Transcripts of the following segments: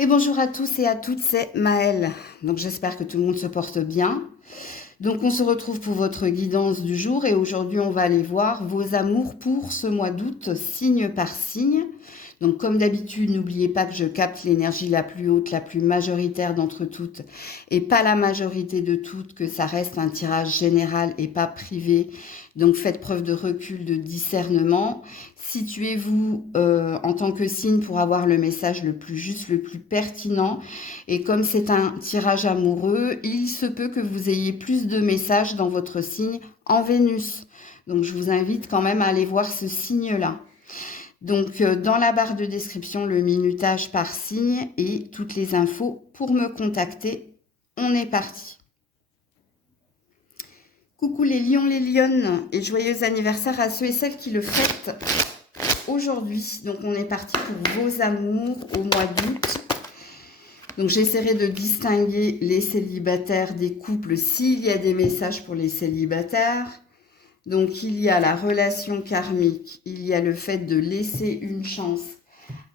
Et bonjour à tous et à toutes, c'est Maëlle. Donc j'espère que tout le monde se porte bien. Donc on se retrouve pour votre guidance du jour et aujourd'hui on va aller voir vos amours pour ce mois d'août, signe par signe. Donc comme d'habitude, n'oubliez pas que je capte l'énergie la plus haute, la plus majoritaire d'entre toutes et pas la majorité de toutes, que ça reste un tirage général et pas privé. Donc faites preuve de recul, de discernement. Situez-vous en tant que signe pour avoir le message le plus juste, le plus pertinent. Et comme c'est un tirage amoureux, il se peut que vous ayez plus de messages dans votre signe en Vénus. Donc je vous invite quand même à aller voir ce signe-là. Donc dans la barre de description, le minutage par signe et toutes les infos pour me contacter. On est parti. Coucou les lions, les lionnes et joyeux anniversaire à ceux et celles qui le fêtent aujourd'hui. Donc on est parti pour vos amours au mois d'août. Donc j'essaierai de distinguer les célibataires des couples s'il y a des messages pour les célibataires. Donc il y a la relation karmique, il y a le fait de laisser une chance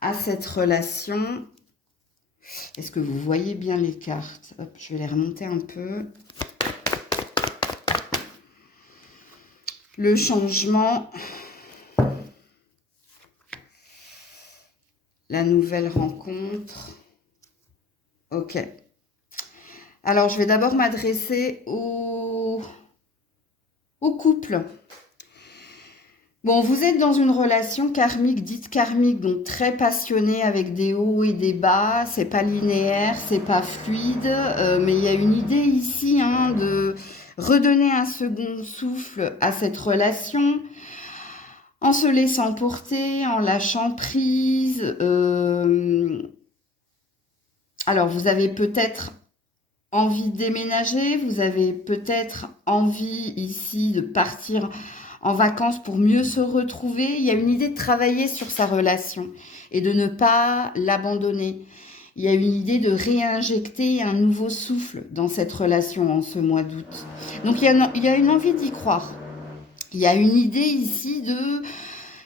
à cette relation. Est-ce que vous voyez bien les cartes? Hop, je vais les remonter un peu. Le changement. La nouvelle rencontre. Ok. Alors, je vais d'abord m'adresser au couple. Bon, vous êtes dans une relation karmique, dite karmique, donc très passionnée avec des hauts et des bas. C'est pas linéaire, c'est pas fluide, mais il y a une idée ici de redonner un second souffle à cette relation en se laissant porter, en lâchant prise. Alors, vous avez peut-être envie de déménager, vous avez peut-être envie ici de partir en vacances pour mieux se retrouver. Il y a une idée de travailler sur sa relation et de ne pas l'abandonner. Il y a une idée de réinjecter un nouveau souffle dans cette relation en ce mois d'août. Donc il y a une envie d'y croire. Il y a une idée ici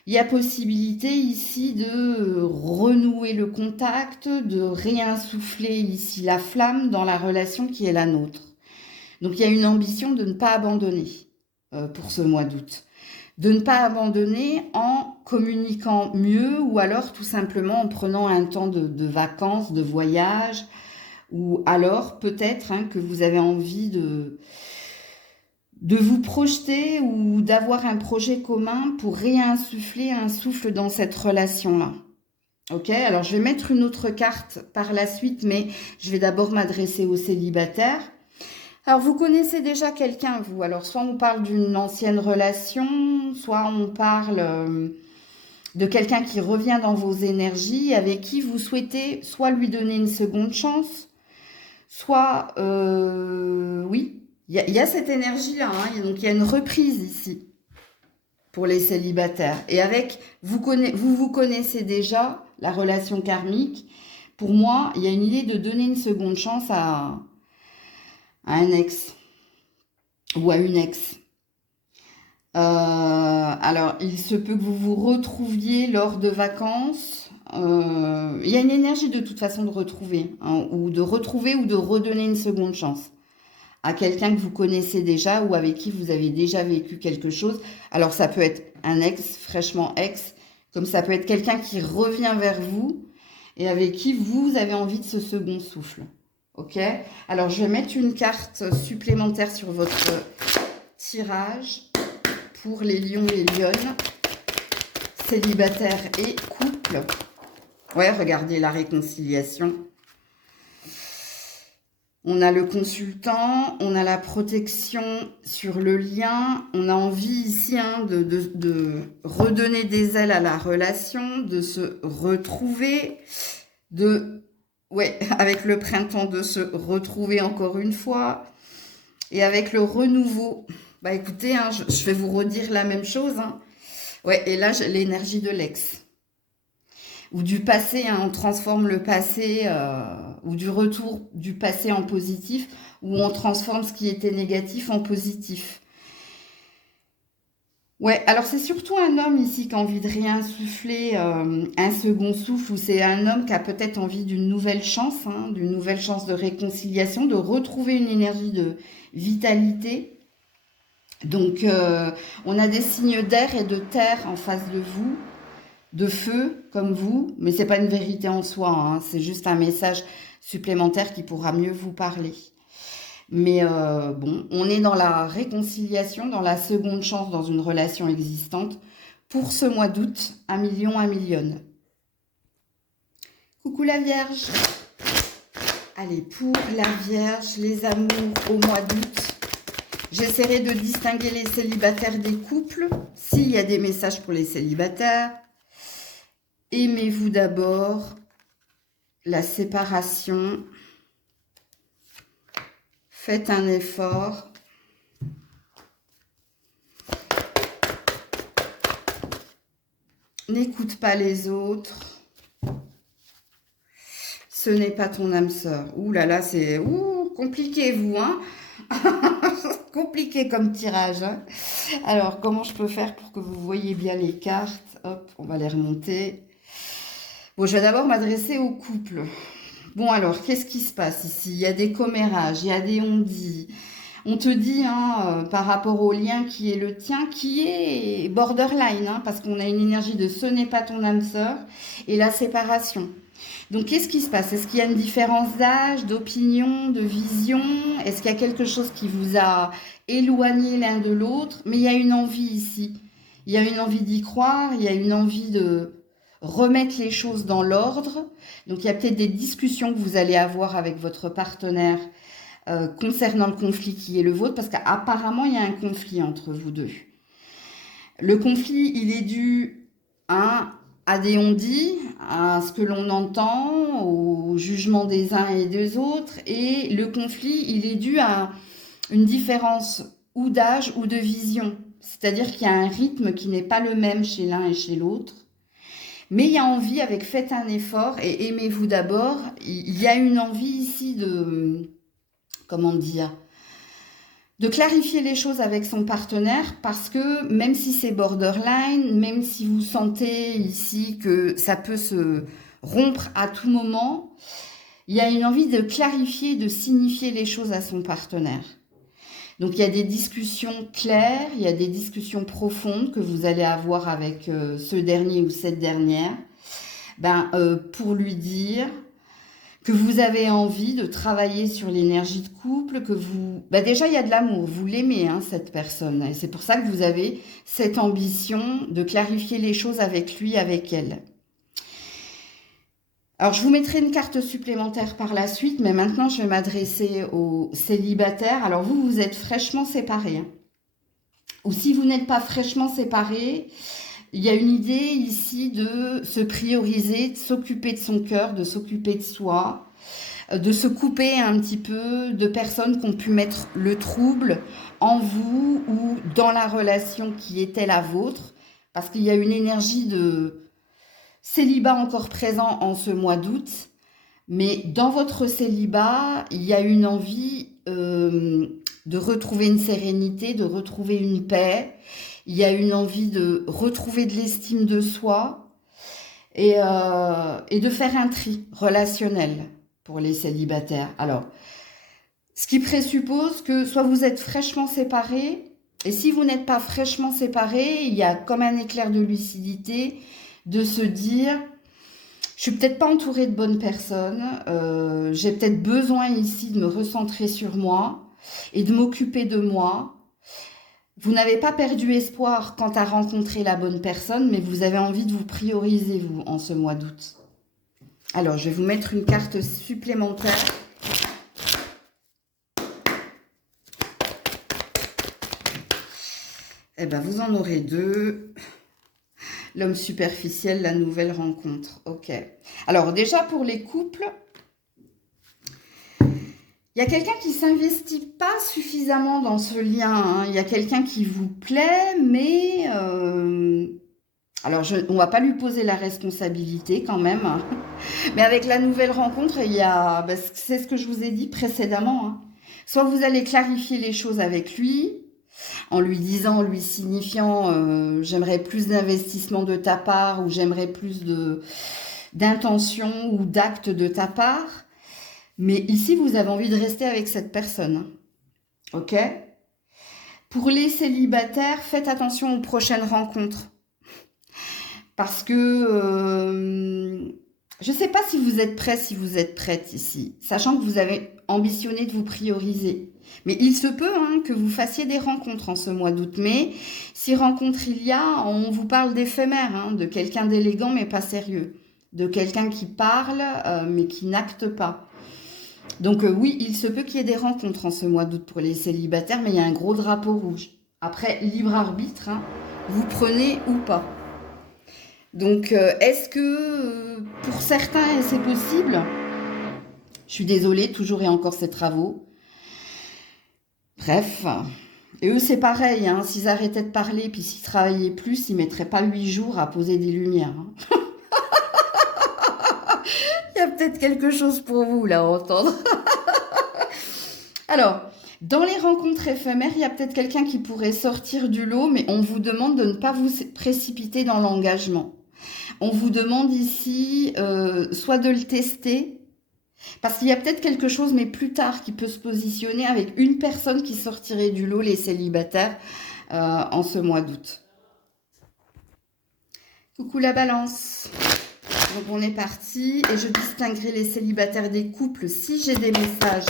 il y a possibilité ici de renouer le contact, de réinsuffler ici la flamme dans la relation qui est la nôtre. Donc il y a une ambition de ne pas abandonner pour ce mois d'août. De ne pas abandonner en communiquant mieux ou alors tout simplement en prenant un temps de vacances, de voyage, ou alors peut-être que vous avez envie de vous projeter ou d'avoir un projet commun pour réinsuffler un souffle dans cette relation-là. Ok, alors je vais mettre une autre carte par la suite, mais je vais d'abord m'adresser aux célibataires. Alors vous connaissez déjà quelqu'un, vous. Alors soit on parle d'une ancienne relation, soit on parle de quelqu'un qui revient dans vos énergies, avec qui vous souhaitez soit lui donner une seconde chance, soit, oui, il y a cette énergie-là, donc il y a une reprise ici pour les célibataires. Et avec, vous connaissez déjà la relation karmique. Pour moi, il y a une idée de donner une seconde chance à un ex ou à une ex. Alors, il se peut que vous vous retrouviez lors de vacances. Il y a une énergie de toute façon de retrouver, ou de retrouver ou de redonner une seconde chance à quelqu'un que vous connaissez déjà ou avec qui vous avez déjà vécu quelque chose. Alors, ça peut être un ex, fraîchement ex, comme ça peut être quelqu'un qui revient vers vous et avec qui vous avez envie de ce second souffle. Ok? Alors, je vais mettre une carte supplémentaire sur votre tirage pour les lions et lionnes, célibataires et couples. Ouais, regardez la réconciliation. On a le consultant, on a la protection sur le lien. On a envie ici de redonner des ailes à la relation, de se retrouver, avec le printemps, de se retrouver encore une fois. Et avec le renouveau, bah écoutez, je vais vous redire la même chose. Ouais, et là, j'ai l'énergie de l'ex. Ou du passé, on transforme le passé, ou du retour du passé en positif, ou on transforme ce qui était négatif en positif. Ouais, alors c'est surtout un homme ici qui a envie de réinsuffler un second souffle, ou c'est un homme qui a peut-être envie d'une nouvelle chance, hein, d'une nouvelle chance de réconciliation, de retrouver une énergie de vitalité. Donc, on a des signes d'air et de terre en face de vous, de feu comme vous, mais c'est pas une vérité en soi, hein, c'est juste un message supplémentaire qui pourra mieux vous parler. Mais bon, on est dans la réconciliation, dans la seconde chance dans une relation existante. Pour ce mois d'août, 1 million, 1 million. Coucou la Vierge. Allez, pour la Vierge, les amours au mois d'août. J'essaierai de distinguer les célibataires des couples, s'il y a des messages pour les célibataires. Aimez-vous d'abord, la séparation. Faites un effort. N'écoute pas les autres. Ce n'est pas ton âme sœur. Ouh là là, c'est compliqué, vous, hein. Compliqué comme tirage, hein. Alors, comment je peux faire pour que vous voyez bien les cartes? Hop, on va les remonter. Bon, je vais d'abord m'adresser au couple. Bon, alors, qu'est-ce qui se passe ici? Il y a des commérages, il y a des on-dit. On te dit, hein, par rapport au lien qui est le tien, qui est borderline, hein, parce qu'on a une énergie de ce n'est pas ton âme sœur, et la séparation. Donc, qu'est-ce qui se passe? Est-ce qu'il y a une différence d'âge, d'opinion, de vision? Est-ce qu'il y a quelque chose qui vous a éloigné l'un de l'autre? Mais il y a une envie ici. Il y a une envie d'y croire, il y a une envie de remettre les choses dans l'ordre. Donc, il y a peut-être des discussions que vous allez avoir avec votre partenaire concernant le conflit qui est le vôtre, parce qu'apparemment, il y a un conflit entre vous deux. Le conflit, il est dû à des on-dit, à ce que l'on entend, au jugement des uns et des autres, et le conflit, il est dû à une différence ou d'âge ou de vision. C'est-à-dire qu'il y a un rythme qui n'est pas le même chez l'un et chez l'autre. Mais il y a envie, avec faites un effort et aimez-vous d'abord, il y a une envie ici de, comment dire, de clarifier les choses avec son partenaire, parce que même si c'est borderline, même si vous sentez ici que ça peut se rompre à tout moment, il y a une envie de clarifier, de signifier les choses à son partenaire. Donc il y a des discussions claires, il y a des discussions profondes que vous allez avoir avec ce dernier ou cette dernière, pour lui dire que vous avez envie de travailler sur l'énergie de couple, que vous... déjà, il y a de l'amour, vous l'aimez, hein, cette personne. Et c'est pour ça que vous avez cette ambition de clarifier les choses avec lui, avec elle. Alors, je vous mettrai une carte supplémentaire par la suite, mais maintenant, je vais m'adresser aux célibataires. Alors, vous êtes fraîchement séparés, hein. Ou si vous n'êtes pas fraîchement séparés, il y a une idée ici de se prioriser, de s'occuper de son cœur, de s'occuper de soi, de se couper un petit peu de personnes qui ont pu mettre le trouble en vous ou dans la relation qui était la vôtre, parce qu'il y a une énergie de célibat encore présent en ce mois d'août, mais dans votre célibat, il y a une envie de retrouver une sérénité, de retrouver une paix. Il y a une envie de retrouver de l'estime de soi et de faire un tri relationnel pour les célibataires. Alors, ce qui présuppose que soit vous êtes fraîchement séparés, et si vous n'êtes pas fraîchement séparés, il y a comme un éclair de lucidité de se dire, je suis peut-être pas entourée de bonnes personnes, j'ai peut-être besoin ici de me recentrer sur moi et de m'occuper de moi. Vous n'avez pas perdu espoir quant à rencontrer la bonne personne, mais vous avez envie de vous prioriser, vous, en ce mois d'août. Alors, je vais vous mettre une carte supplémentaire. Eh bien, vous en aurez deux. L'homme superficiel, la nouvelle rencontre. Ok. Alors, déjà, pour les couples, il y a quelqu'un qui ne s'investit pas suffisamment dans ce lien, hein. Il y a quelqu'un qui vous plaît, mais... alors, on ne va pas lui poser la responsabilité quand même, hein. Mais avec la nouvelle rencontre, il y a... c'est ce que je vous ai dit précédemment, hein. Soit vous allez clarifier les choses avec lui, en lui disant, en lui signifiant, j'aimerais plus d'investissement de ta part ou j'aimerais plus d'intention ou d'acte de ta part. Mais ici, vous avez envie de rester avec cette personne. Ok? Pour les célibataires, faites attention aux prochaines rencontres. Parce que je ne sais pas si vous êtes prêt, si vous êtes prête ici, sachant que vous avez ambitionné de vous prioriser. Mais il se peut que vous fassiez des rencontres en ce mois d'août. Mais si rencontre il y a, on vous parle d'éphémère, de quelqu'un d'élégant mais pas sérieux. De quelqu'un qui parle mais qui n'acte pas. Donc oui, il se peut qu'il y ait des rencontres en ce mois d'août pour les célibataires, mais il y a un gros drapeau rouge. Après, libre arbitre, vous prenez ou pas. Donc, est-ce que pour certains, c'est possible? Je suis désolée, toujours et encore ces travaux. Bref. Et eux, c'est pareil, s'ils arrêtaient de parler, puis s'ils travaillaient plus, ils ne mettraient pas 8 jours à poser des lumières. Il y a peut-être quelque chose pour vous, là, à entendre. Alors, dans les rencontres éphémères, il y a peut-être quelqu'un qui pourrait sortir du lot, mais on vous demande de ne pas vous précipiter dans l'engagement. On vous demande ici soit de le tester, parce qu'il y a peut-être quelque chose, mais plus tard, qui peut se positionner avec une personne qui sortirait du lot, les célibataires, en ce mois d'août. Coucou la balance. Donc on est parti, et je distinguerai les célibataires des couples si j'ai des messages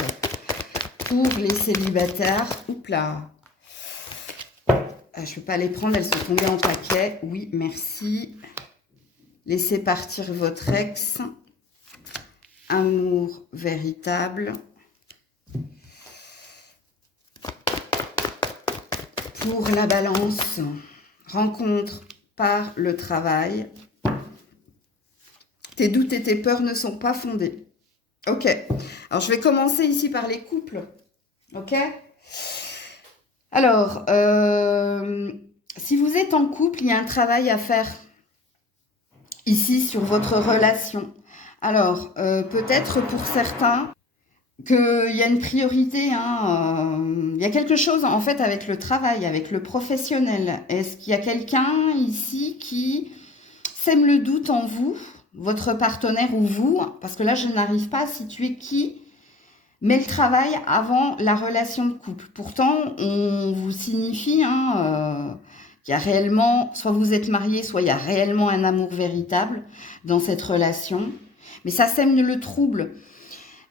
pour les célibataires. Oups là. Je ne peux pas les prendre, elles sont tombées en paquet. Oui, merci. Laissez partir votre ex. Amour véritable. Pour la balance, rencontre par le travail. Tes doutes et tes peurs ne sont pas fondés. Ok. Alors, je vais commencer ici par les couples. Ok. Alors, si vous êtes en couple, il y a un travail à faire ici sur votre relation. Alors, peut-être pour certains qu'il y a une priorité, il y a quelque chose en fait avec le travail, avec le professionnel. Est-ce qu'il y a quelqu'un ici qui sème le doute en vous, votre partenaire ou vous? Parce que là, je n'arrive pas à situer qui met le travail avant la relation de couple. Pourtant, on vous signifie qu'il y a réellement, soit vous êtes mariés, soit il y a réellement un amour véritable dans cette relation. Mais ça sème le trouble.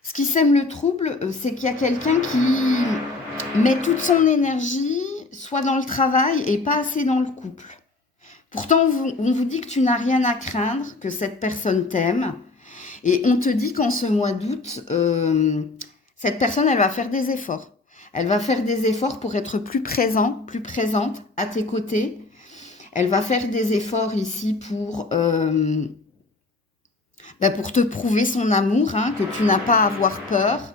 Ce qui sème le trouble, c'est qu'il y a quelqu'un qui met toute son énergie soit dans le travail et pas assez dans le couple. Pourtant, on vous dit que tu n'as rien à craindre, que cette personne t'aime. Et on te dit qu'en ce mois d'août, cette personne, elle va faire des efforts. Elle va faire des efforts pour être plus présente à tes côtés. Elle va faire des efforts ici pour te prouver son amour, que tu n'as pas à avoir peur,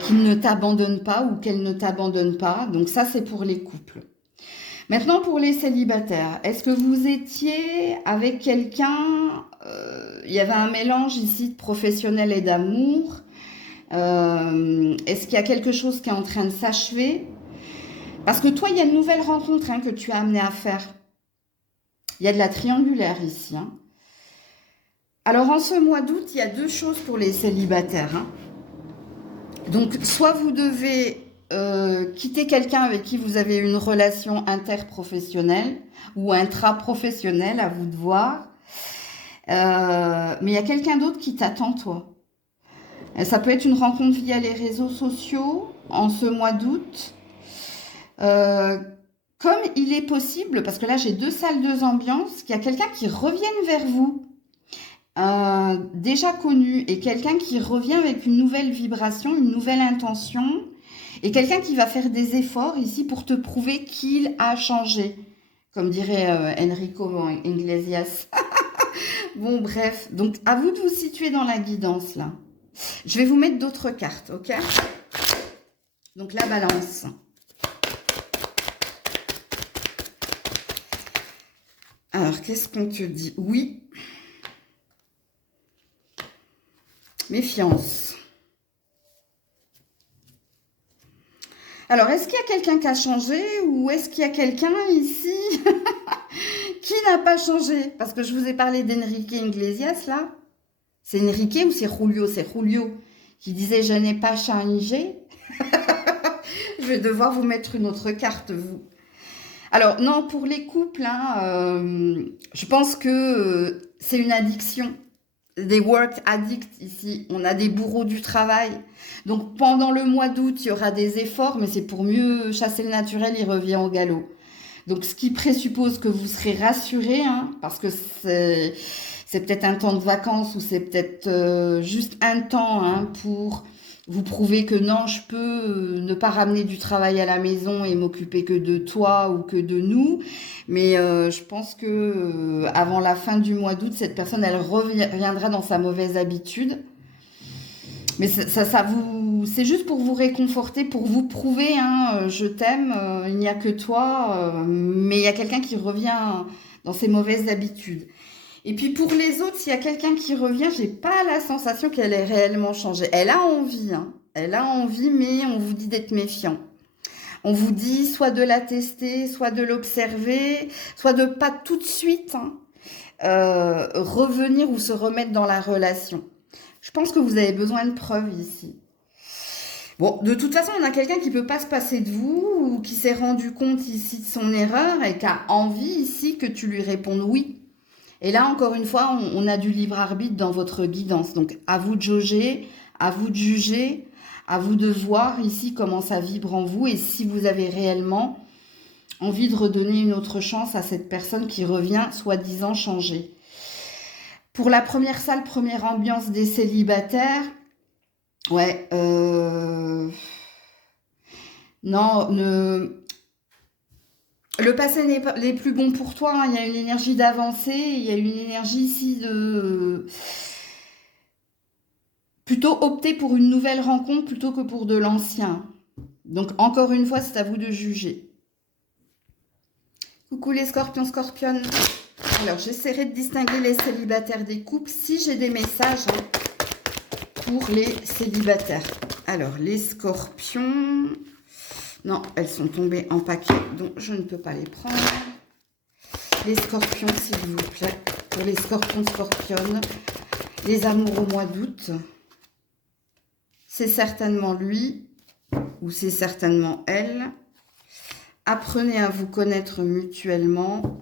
qu'il ne t'abandonne pas ou qu'elle ne t'abandonne pas. Donc ça, c'est pour les couples. Maintenant, pour les célibataires, est-ce que vous étiez avec quelqu'un, il y avait un mélange ici de professionnel et d'amour. Est-ce qu'il y a quelque chose qui est en train de s'achever? Parce que toi, il y a une nouvelle rencontre que tu as amené à faire. Il y a de la triangulaire ici. Alors, en ce mois d'août, il y a deux choses pour les célibataires. Donc, soit vous devez quitter quelqu'un avec qui vous avez une relation interprofessionnelle ou intraprofessionnelle, à vous de voir. Mais il y a quelqu'un d'autre qui t'attend, toi. Ça peut être une rencontre via les réseaux sociaux en ce mois d'août. Comme il est possible, parce que là j'ai deux salles, deux ambiances, qu'il y a quelqu'un qui revienne vers vous, déjà connu, et quelqu'un qui revient avec une nouvelle vibration, une nouvelle intention, et quelqu'un qui va faire des efforts ici pour te prouver qu'il a changé, comme dirait Enrico Iglesias. Bon, bref, donc à vous de vous situer dans la guidance là. Je vais vous mettre d'autres cartes, ok? Donc la balance. Alors, qu'est-ce qu'on te dit? Oui. Méfiance. Alors, est-ce qu'il y a quelqu'un qui a changé ou est-ce qu'il y a quelqu'un ici qui n'a pas changé? Parce que je vous ai parlé d'Enrique Iglesias, là. C'est Enrique ou c'est Julio? C'est Julio qui disait « Je n'ai pas changé ». Je vais devoir vous mettre une autre carte, vous. Alors, non, pour les couples, hein, je pense que c'est une addiction. Des work addicts ici. On a des bourreaux du travail. Donc, pendant le mois d'août, il y aura des efforts, mais c'est pour mieux chasser le naturel, il revient au galop. Donc, ce qui présuppose que vous serez rassurés, hein, parce que c'est peut-être un temps de vacances ou c'est peut-être juste un temps hein, pour vous prouver que non, je peux ne pas ramener du travail à la maison et m'occuper que de toi ou que de nous. Mais je pense que avant la fin du mois d'août, cette personne, elle reviendra dans sa mauvaise habitude. Mais c'est juste pour vous réconforter, pour vous prouver, hein, je t'aime, il n'y a que toi, mais il y a quelqu'un qui revient dans ses mauvaises habitudes. Et puis pour les autres, s'il y a quelqu'un qui revient, j'ai pas la sensation qu'elle ait réellement changé. Elle a envie, hein, elle a envie, mais on vous dit d'être méfiant. On vous dit soit de la tester, soit de l'observer, soit de pas tout de suite hein, revenir ou se remettre dans la relation. Je pense que vous avez besoin de preuves ici. Bon, de toute façon, on a quelqu'un qui peut pas se passer de vous ou qui s'est rendu compte ici de son erreur et qui a envie ici que tu lui répondes oui. Et là, encore une fois, on a du libre arbitre dans votre guidance. Donc, à vous de jauger, à vous de juger, à vous de voir ici comment ça vibre en vous et si vous avez réellement envie de redonner une autre chance à cette personne qui revient soi-disant changer. Pour la première salle, première ambiance des célibataires, ouais, non, le passé n'est pas les plus bons pour toi, hein. Il y a une énergie d'avancée, il y a une énergie ici de plutôt opter pour une nouvelle rencontre plutôt que pour de l'ancien. Donc encore une fois, c'est à vous de juger. Coucou les scorpions, scorpionnes. Alors, j'essaierai de distinguer les célibataires des couples si j'ai des messages pour les célibataires. Alors, les scorpions... Non, elles sont tombées en paquet, donc je ne peux pas les prendre. Les scorpions, s'il vous plaît. Pour les scorpions, scorpionnes, les amours au mois d'août. C'est certainement lui ou c'est certainement elle. Apprenez à vous connaître mutuellement.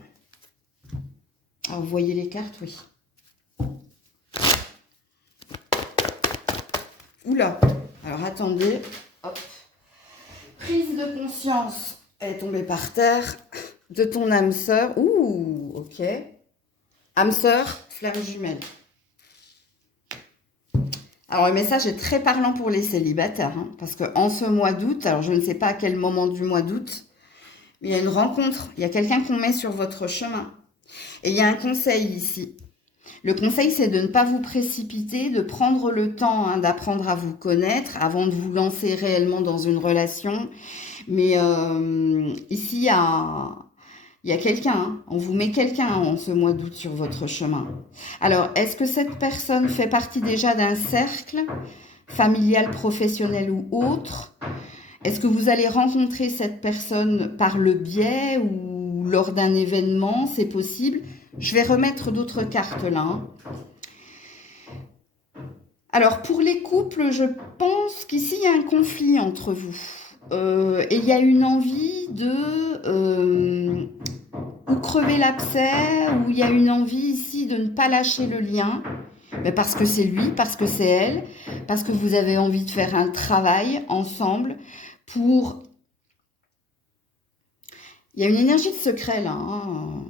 Alors, vous voyez les cartes, oui. Oula. Alors, attendez. Hop. Prise de conscience. Elle est tombée par terre. De ton âme sœur. Ouh, ok. Âme sœur, flamme jumelle. Alors, le message est très parlant pour les célibataires. Hein, parce qu'en ce mois d'août, alors je ne sais pas à quel moment du mois d'août, mais il y a une rencontre. Il y a quelqu'un qu'on met sur votre chemin. Et il y a un conseil ici. Le conseil, c'est de ne pas vous précipiter, de prendre le temps hein, d'apprendre à vous connaître avant de vous lancer réellement dans une relation. Mais ici, il y a quelqu'un. Hein, on vous met quelqu'un en ce mois d'août sur votre chemin. Alors, est-ce que cette personne fait partie déjà d'un cercle familial, professionnel ou autre? Est-ce que vous allez rencontrer cette personne par le biais ou lors d'un événement? C'est possible. Je vais remettre d'autres cartes là. Hein. Alors, pour les couples, je pense qu'ici, il y a un conflit entre vous. Et il y a une envie de ou crever l'abcès, ou il y a une envie ici de ne pas lâcher le lien. Mais parce que c'est lui, parce que c'est elle, parce que vous avez envie de faire un travail ensemble pour... Il y a une énergie de secret là. Hein.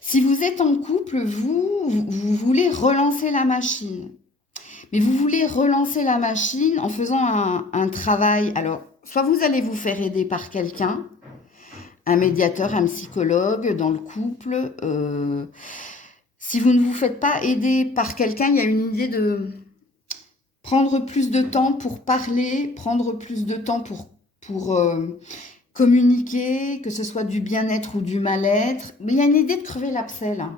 Si vous êtes en couple, vous voulez relancer la machine. Mais vous voulez relancer la machine en faisant un travail. Alors, soit vous allez vous faire aider par quelqu'un, un médiateur, un psychologue dans le couple. Si vous ne vous faites pas aider par quelqu'un, il y a une idée de prendre plus de temps pour parler, prendre plus de temps pour communiquer, que ce soit du bien-être ou du mal-être. Mais il y a une idée de crever l'abcès là.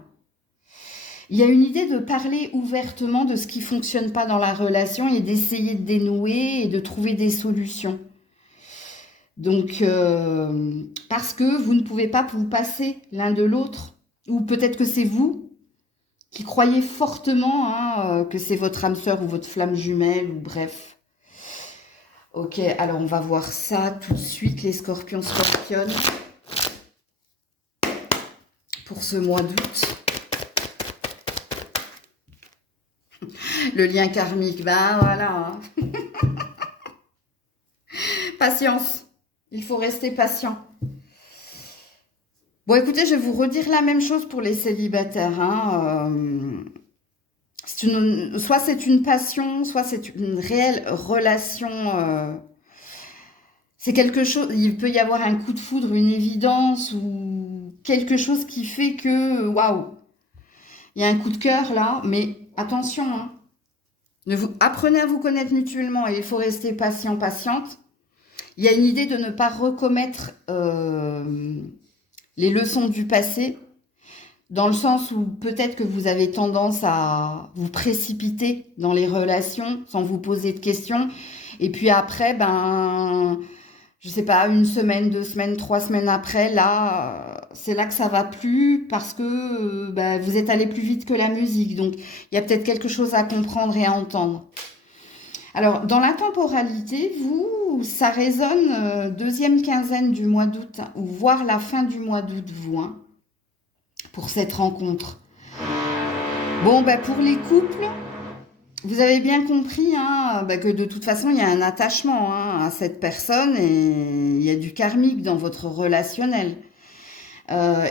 Il y a une idée de parler ouvertement de ce qui ne fonctionne pas dans la relation et d'essayer de dénouer et de trouver des solutions. Donc, parce que vous ne pouvez pas vous passer l'un de l'autre, ou peut-être que c'est vous qui croyez fortement hein, que c'est votre âme sœur ou votre flamme jumelle, ou bref. Ok, alors on va voir ça tout de suite, les scorpions, scorpionnes, pour ce mois d'août. Le lien karmique, ben voilà. Patience, il faut rester patient. Bon, écoutez, je vais vous redire la même chose pour les célibataires. Hein. Soit c'est une passion, soit c'est une réelle relation. C'est quelque chose, il peut y avoir un coup de foudre, une évidence ou quelque chose qui fait que, waouh, il y a un coup de cœur là, mais attention, hein. Apprenez à vous connaître mutuellement et il faut rester patient, patiente. Il y a une idée de ne pas recommettre les leçons du passé, dans le sens où peut-être que vous avez tendance à vous précipiter dans les relations sans vous poser de questions. Et puis après, ben, je sais pas, une semaine, 2 semaines, 3 semaines après, là, c'est là que ça va plus parce que ben, vous êtes allé plus vite que la musique. Donc, il y a peut-être quelque chose à comprendre et à entendre. Alors, dans la temporalité, vous, ça résonne deuxième quinzaine du mois d'août, hein, ou voire la fin du mois d'août, vous, hein, pour cette rencontre. Bon, ben, pour les couples, vous avez bien compris hein, ben, que de toute façon, il y a un attachement hein, à cette personne et il y a du karmique dans votre relationnel.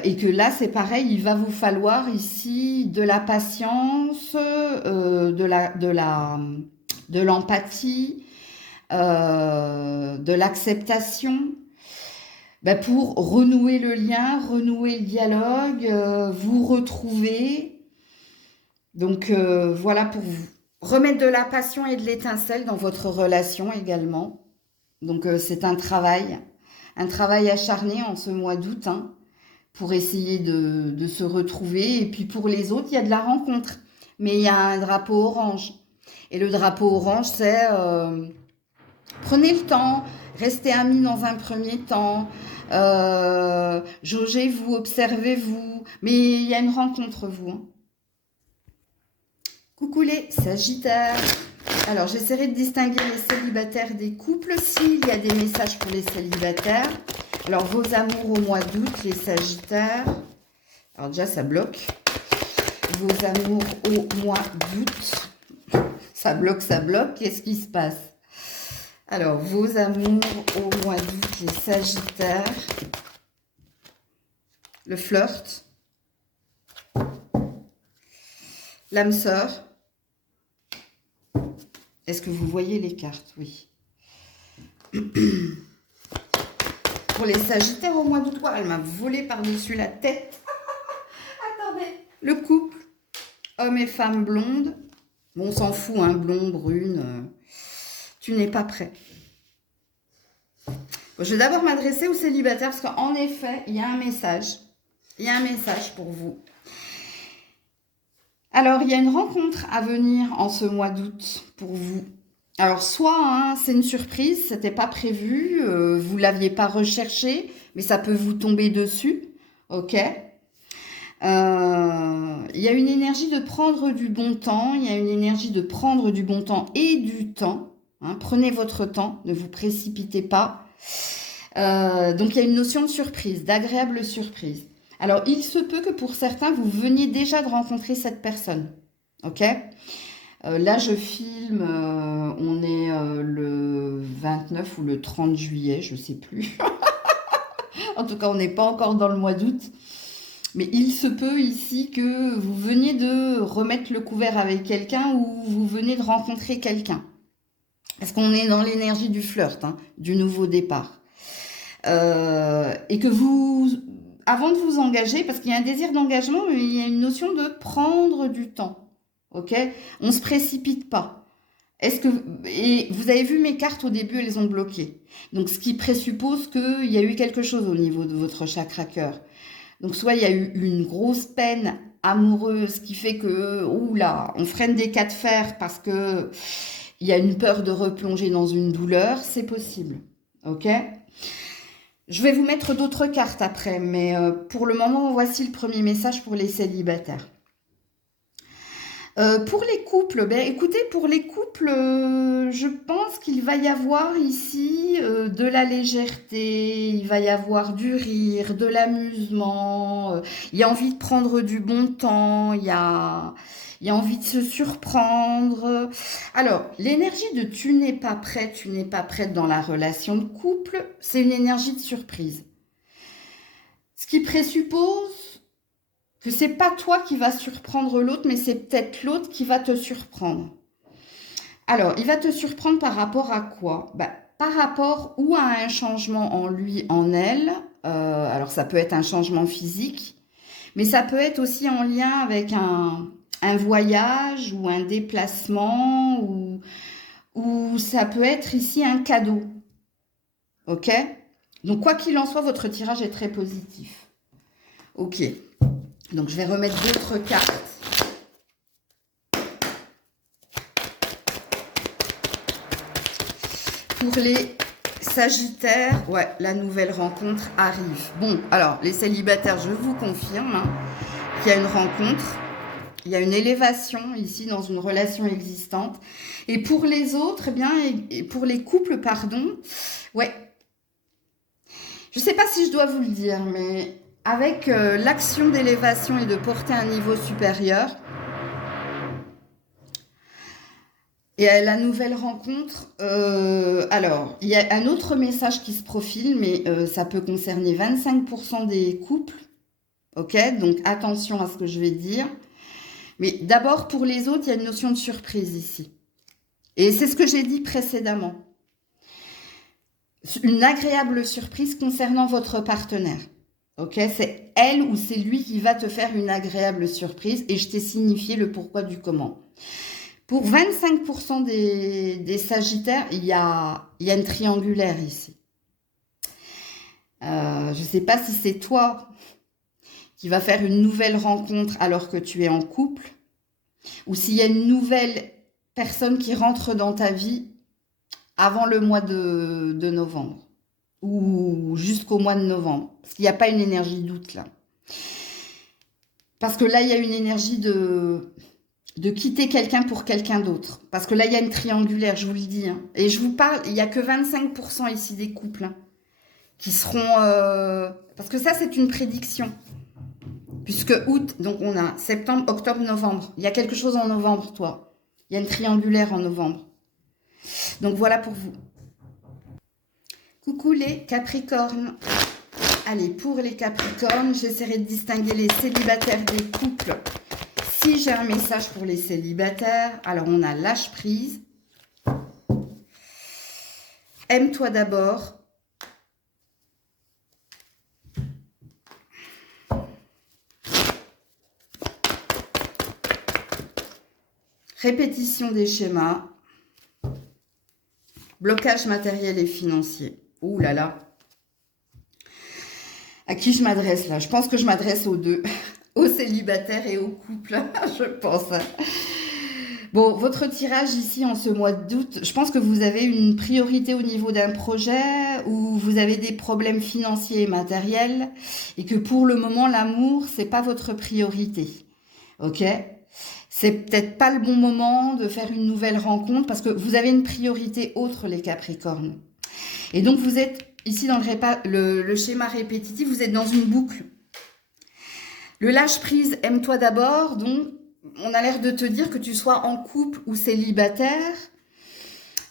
Et que là, c'est pareil, il va vous falloir ici de la patience, de l'empathie, de l'acceptation, ben pour renouer le lien, renouer le dialogue, vous retrouver. Donc voilà pour vous. Remettre de la passion et de l'étincelle dans votre relation également. Donc c'est un travail acharné en ce mois d'août hein, pour essayer de se retrouver. Et puis pour les autres, il y a de la rencontre. Mais il y a un drapeau orange. Et le drapeau orange, c'est prenez le temps, restez amis dans un premier temps, jaugez-vous, observez-vous, mais il y a une rencontre, vous. Hein. Coucou les Sagittaires. Alors, j'essaierai de distinguer les célibataires des couples s'il y a des messages pour les célibataires. Alors, vos amours au mois d'août, les Sagittaires. Alors déjà, ça bloque. Vos amours au mois d'août. Ça bloque, ça bloque. Qu'est-ce qui se passe? Alors, vos amours au mois d'août, les Sagittaires. Le flirt. L'âme sœur. Est-ce que vous voyez les cartes? Oui. Pour les Sagittaires au mois d'août, elle m'a volé par-dessus la tête. Attendez. Le couple. Homme et femme blonde. Bon, on s'en fout, hein, blond, brune. Tu n'es pas prêt. Bon, je vais d'abord m'adresser aux célibataires parce qu'en effet, il y a un message. Il y a un message pour vous. Alors, il y a une rencontre à venir en ce mois d'août pour vous. Alors, soit hein, c'est une surprise, c'était pas prévu, vous l'aviez pas recherché, mais ça peut vous tomber dessus, ok. Il y a une énergie de prendre du bon temps, il y a une énergie de prendre du bon temps et du temps. Hein, prenez votre temps, ne vous précipitez pas. Donc, il y a une notion de surprise, d'agréable surprise. Alors, il se peut que pour certains, vous veniez déjà de rencontrer cette personne. Ok ? Là, je filme, on est le 29 ou le 30 juillet, je ne sais plus. En tout cas, on n'est pas encore dans le mois d'août. Mais il se peut ici que vous veniez de remettre le couvert avec quelqu'un ou vous venez de rencontrer quelqu'un. Parce qu'on est dans l'énergie du flirt, hein, du nouveau départ. Et que vous... Avant de vous engager, parce qu'il y a un désir d'engagement, mais il y a une notion de prendre du temps. Ok ? On ne se précipite pas. Et vous avez vu mes cartes au début, elles ont bloqué. Donc, ce qui présuppose qu'il y a eu quelque chose au niveau de votre chakra cœur. Donc, soit il y a eu une grosse peine amoureuse qui fait que, oula, on freine des cas de fer parce que il y a une peur de replonger dans une douleur, c'est possible. Ok ? Je vais vous mettre d'autres cartes après, mais pour le moment, voici le premier message pour les célibataires. Pour les couples, ben écoutez, pour les couples, je pense qu'il va y avoir ici de la légèreté, il va y avoir du rire, de l'amusement, il y a envie de prendre du bon temps, il y a envie de se surprendre. Alors, l'énergie de tu n'es pas prête, tu n'es pas prête dans la relation de couple, c'est une énergie de surprise. Ce qui présuppose que c'est pas toi qui va surprendre l'autre, mais c'est peut-être l'autre qui va te surprendre. Alors, il va te surprendre par rapport à quoi? Par rapport ou à un changement en lui, en elle. Alors, ça peut être un changement physique, mais ça peut être aussi en lien avec un voyage ou un déplacement ou ça peut être ici un cadeau. Ok? Donc, quoi qu'il en soit, votre tirage est très positif. Ok. Donc, je vais remettre d'autres cartes. Pour les Sagittaires, ouais, la nouvelle rencontre arrive. Bon, alors, les célibataires, je vous confirme qu'il y a une rencontre. Il y a une élévation ici dans une relation existante. Et pour les autres, eh bien, et pour les couples, pardon, ouais. Je ne sais pas si je dois vous le dire, mais avec l'action d'élévation et de porter un niveau supérieur, et à la nouvelle rencontre, alors, il y a un autre message qui se profile, mais ça peut concerner 25% des couples. Ok, donc attention à ce que je vais dire. Mais d'abord, pour les autres, il y a une notion de surprise ici. Et c'est ce que j'ai dit précédemment. Une agréable surprise concernant votre partenaire. Ok, c'est elle ou c'est lui qui va te faire une agréable surprise et je t'ai signifié le pourquoi du comment. Pour 25% des Sagittaires, il y a une triangulaire ici. Je ne sais pas si c'est toi qui va faire une nouvelle rencontre alors que tu es en couple ou s'il y a une nouvelle personne qui rentre dans ta vie avant le mois de novembre ou jusqu'au mois de novembre. Parce qu'il n'y a pas une énergie d'août là. Parce que là, il y a une énergie de quitter quelqu'un pour quelqu'un d'autre. Parce que là, il y a une triangulaire, je vous le dis. Hein. Et je vous parle, il n'y a que 25% ici des couples hein, qui seront... Parce que ça, c'est une prédiction. Puisque août, donc on a septembre, octobre, novembre. Il y a quelque chose en novembre, toi. Il y a une triangulaire en novembre. Donc voilà pour vous. Coucou les Capricornes. Allez, pour les Capricornes, j'essaierai de distinguer les célibataires des couples. Si j'ai un message pour les célibataires, alors on a lâche prise. Aime-toi d'abord. Répétition des schémas. Blocage matériel et financier. Ouh là là. À qui je m'adresse là? Je pense que je m'adresse aux deux. Aux célibataires et aux couples, je pense. Bon, votre tirage ici en ce mois d'août, je pense que vous avez une priorité au niveau d'un projet où vous avez des problèmes financiers et matériels et que pour le moment, l'amour, c'est pas votre priorité. Ok? C'est peut-être pas le bon moment de faire une nouvelle rencontre parce que vous avez une priorité autre, les Capricornes. Et donc, vous êtes ici dans le schéma répétitif, vous êtes dans une boucle. Le lâche-prise, aime-toi d'abord, donc on a l'air de te dire que tu sois en couple ou célibataire.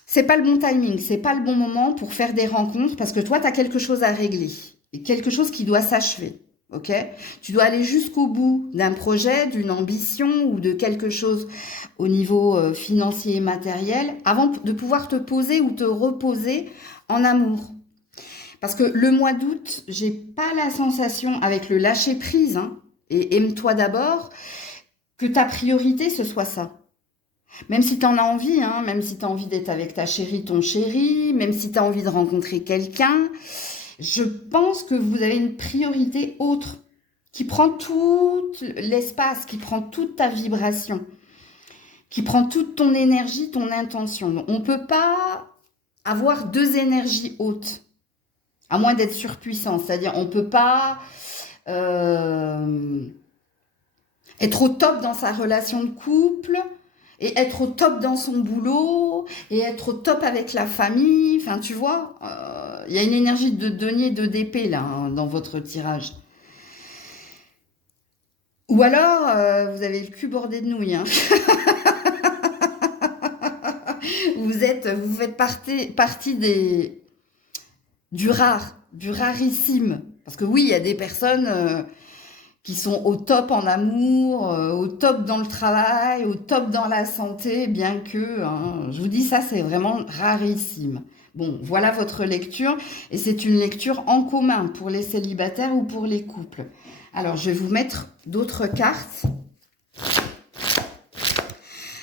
C'est pas le bon timing, c'est pas le bon moment pour faire des rencontres parce que toi, tu as quelque chose à régler et quelque chose qui doit s'achever. Ok? Tu dois aller jusqu'au bout d'un projet, d'une ambition ou de quelque chose au niveau financier et matériel avant de pouvoir te poser ou te reposer en amour. Parce que le mois d'août, j'ai pas la sensation avec le lâcher prise, hein, et aime-toi d'abord, que ta priorité, ce soit ça. Même si tu en as envie, hein, même si tu as envie d'être avec ta chérie, ton chéri, même si tu as envie de rencontrer quelqu'un, je pense que vous avez une priorité autre qui prend tout l'espace, qui prend toute ta vibration, qui prend toute ton énergie, ton intention. On ne peut pas avoir deux énergies hautes. À moins d'être surpuissant, c'est-à-dire on ne peut pas être au top dans sa relation de couple et être au top dans son boulot et être au top avec la famille. Enfin, tu vois, il y a une énergie de denier de d'épée là hein, dans votre tirage. Ou alors, vous avez le cul bordé de nouilles. Hein. Vous faites partie du rarissime. Parce que oui, il y a des personnes qui sont au top en amour, au top dans le travail, au top dans la santé, bien que, hein, je vous dis ça, c'est vraiment rarissime. Bon, voilà votre lecture, et c'est une lecture en commun pour les célibataires ou pour les couples. Alors, je vais vous mettre d'autres cartes.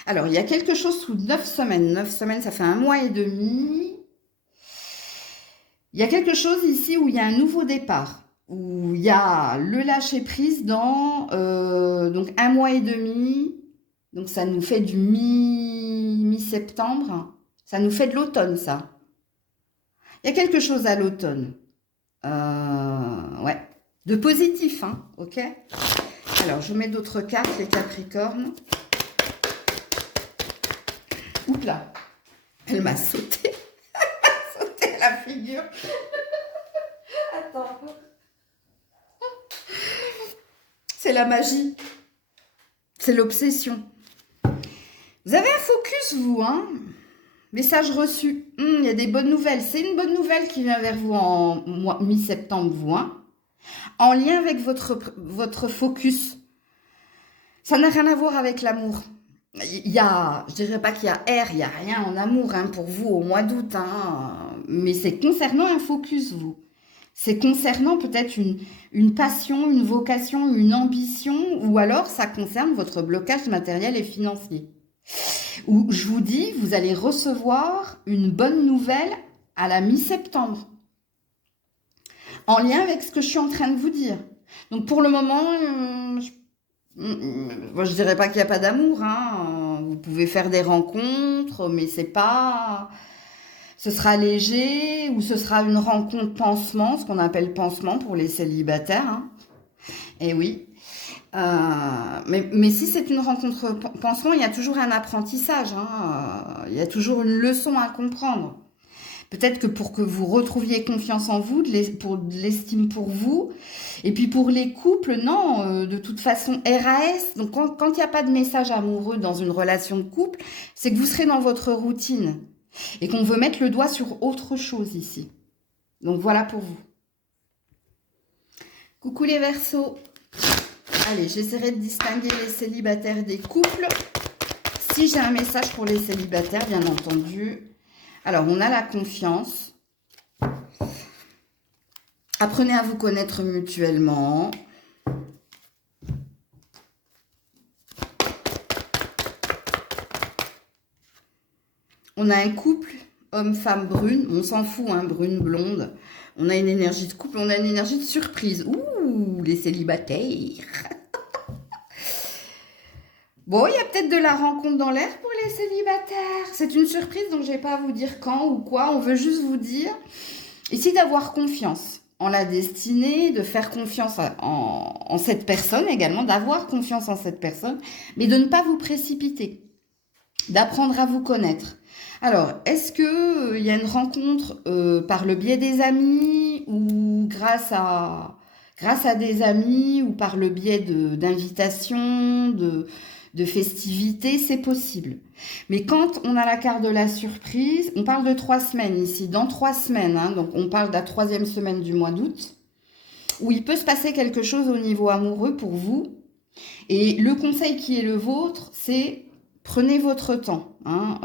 Alors, il y a quelque chose sous 9 semaines. 9 semaines, ça fait 1 mois et demi. Il y a quelque chose ici où il y a un nouveau départ, où il y a le lâcher-prise dans donc 1 mois et demi. Donc, ça nous fait du mi-septembre. Ça nous fait de l'automne, ça. Il y a quelque chose à l'automne. Ouais. De positif, hein, ok? Alors, je mets d'autres cartes, les Capricornes. Oups là, elle m'a sauté. Sauté la figure. Attends. C'est la magie. C'est l'obsession. Vous avez un focus, vous, hein? Message reçu. Il y a des bonnes nouvelles. C'est une bonne nouvelle qui vient vers vous en mi-septembre, vous, hein? En lien avec votre focus. Ça n'a rien à voir avec l'amour. Je dirais pas qu'il y a air, il n'y a rien en amour hein, pour vous au mois d'août, hein, mais c'est concernant un focus, vous. C'est concernant peut-être une passion, une vocation, une ambition, ou alors ça concerne votre blocage matériel et financier. Où je vous dis, vous allez recevoir une bonne nouvelle à la mi-septembre, en lien avec ce que je suis en train de vous dire. Donc pour le moment, je dirais pas qu'il n'y a pas d'amour, hein. Vous pouvez faire des rencontres, mais c'est pas... Ce sera léger ou ce sera une rencontre pansement, ce qu'on appelle pansement pour les célibataires. Hein. Et oui. Mais si c'est une rencontre pansement, il y a toujours un apprentissage. Hein. Il y a toujours une leçon à comprendre. Peut-être que pour que vous retrouviez confiance en vous, pour de l'estime pour vous, et puis pour les couples, non, de toute façon, RAS, donc quand il n'y a pas de message amoureux dans une relation de couple, c'est que vous serez dans votre routine, et qu'on veut mettre le doigt sur autre chose ici. Donc voilà pour vous. Coucou les Verseaux. Allez, j'essaierai de distinguer les célibataires des couples. Si j'ai un message pour les célibataires, bien entendu... Alors, on a la confiance. Apprenez à vous connaître mutuellement. On a un couple, homme-femme brune. On s'en fout, hein, brune, blonde. On a une énergie de couple, on a une énergie de surprise. Ouh, les célibataires. Bon, il y a peut-être de la rencontre dans l'air pour les célibataires. C'est une surprise, donc je ne vais pas vous dire quand ou quoi. On veut juste vous dire, ici, d'avoir confiance en la destinée, de faire confiance en cette personne également, d'avoir confiance en cette personne, mais de ne pas vous précipiter, d'apprendre à vous connaître. Alors, est-ce qu'il y a une rencontre par le biais des amis ou grâce à des amis ou par le biais d'invitations, de festivités, c'est possible. Mais quand on a la carte de la surprise, on parle de 3 semaines ici, dans 3 semaines, hein, donc on parle de la 3e semaine du mois d'août, où il peut se passer quelque chose au niveau amoureux pour vous. Et le conseil qui est le vôtre, c'est prenez votre temps. Hein,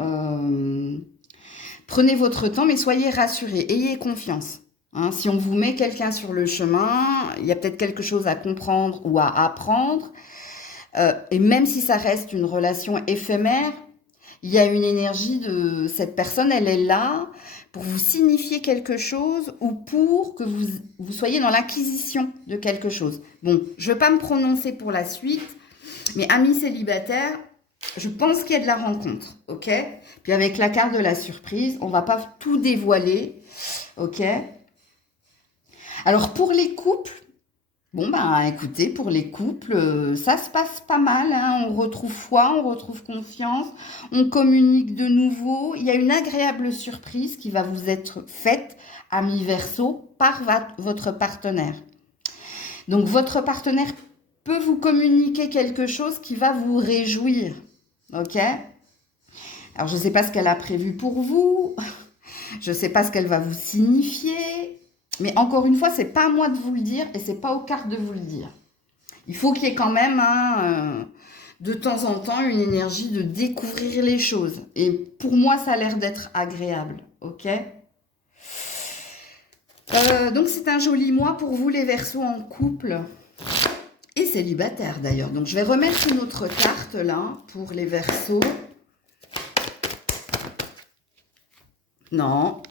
prenez votre temps, mais soyez rassurés, ayez confiance. Hein, si on vous met quelqu'un sur le chemin, il y a peut-être quelque chose à comprendre ou à apprendre. Et même si ça reste une relation éphémère, il y a une énergie de cette personne, elle est là pour vous signifier quelque chose ou pour que vous soyez dans l'acquisition de quelque chose. Bon, je ne vais pas me prononcer pour la suite, mais amis célibataires, je pense qu'il y a de la rencontre, ok? Puis avec la carte de la surprise, on ne va pas tout dévoiler, ok? Alors pour les couples, bon ben écoutez, pour les couples, ça se passe pas mal, hein. On retrouve foi, on retrouve confiance, on communique de nouveau. Il y a une agréable surprise qui va vous être faite, ami Verseau, par votre partenaire. Donc votre partenaire peut vous communiquer quelque chose qui va vous réjouir. Ok? Alors je ne sais pas ce qu'elle a prévu pour vous, je ne sais pas ce qu'elle va vous signifier, mais encore une fois, c'est pas à moi de vous le dire et c'est pas aux cartes de vous le dire. Il faut qu'il y ait quand même de temps en temps une énergie de découvrir les choses. Et pour moi, ça a l'air d'être agréable. Ok? Donc c'est un joli mois pour vous les Verseaux en couple et célibataires d'ailleurs. Donc je vais remettre une autre carte là pour les Verseaux. Non.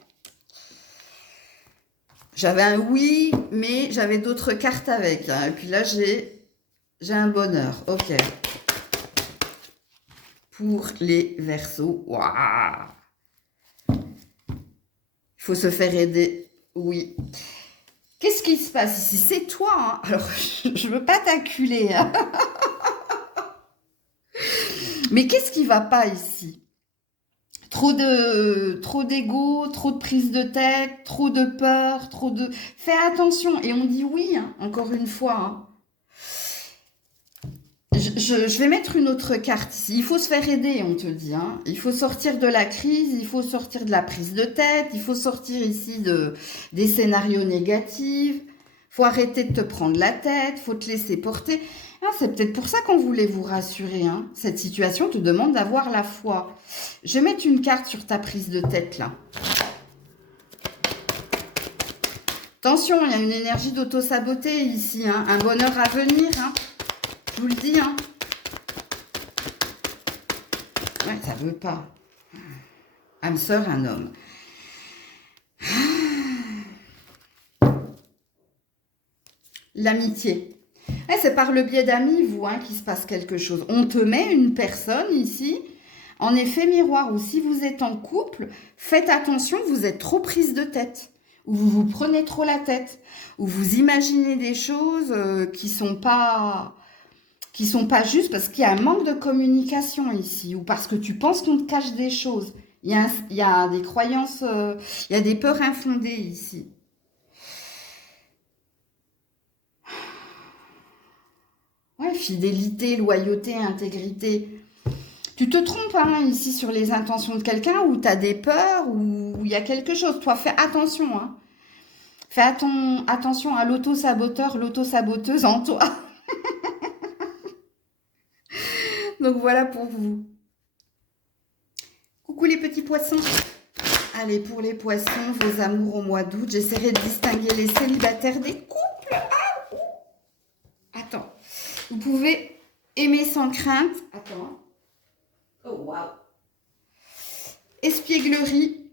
J'avais un oui, mais j'avais d'autres cartes avec. Hein. Et puis là, j'ai un bonheur. Ok. Pour les Verseaux. Waouh. Il faut se faire aider. Oui. Qu'est-ce qui se passe ici? C'est toi. Hein. Alors, je ne veux pas t'acculer. Hein. Mais qu'est-ce qui ne va pas ici? Trop d'ego, trop de prise de tête, trop de peur, trop de... Fais attention. Et on dit oui, hein, encore une fois. Hein. Je vais mettre une autre carte ici. Il faut se faire aider, on te dit. Hein. Il faut sortir de la crise, il faut sortir de la prise de tête, il faut sortir ici des scénarios négatifs. Il faut arrêter de te prendre la tête, il faut te laisser porter. Ah, c'est peut-être pour ça qu'on voulait vous rassurer. Hein. Cette situation te demande d'avoir la foi. Je vais mettre une carte sur ta prise de tête, là. Attention, il y a une énergie d'auto-saboter ici. Hein. Un bonheur à venir. Hein. Je vous le dis. Hein. Ouais, ça veut pas. Âme sœur, un homme. L'amitié. Ouais, c'est par le biais d'amis, vous, hein, qu'il se passe quelque chose. On te met une personne ici, en effet miroir, ou si vous êtes en couple, faites attention, vous êtes trop prise de tête, ou vous vous prenez trop la tête, ou vous imaginez des choses qui sont pas justes, parce qu'il y a un manque de communication ici, ou parce que tu penses qu'on te cache des choses. Il y a des croyances, il y a des peurs infondées ici. Ouais, fidélité, loyauté, intégrité. Tu te trompes hein, ici sur les intentions de quelqu'un ou tu as des peurs ou il y a quelque chose. Toi, fais attention. Hein. Fais attention à l'auto-saboteur, l'auto-saboteuse en toi. Donc voilà pour vous. Coucou les petits poissons. Allez, pour les poissons, vos amours au mois d'août, j'essaierai de distinguer les célibataires des couples. Ah, attends. Vous pouvez aimer sans crainte. Attends. Oh, waouh. Espièglerie.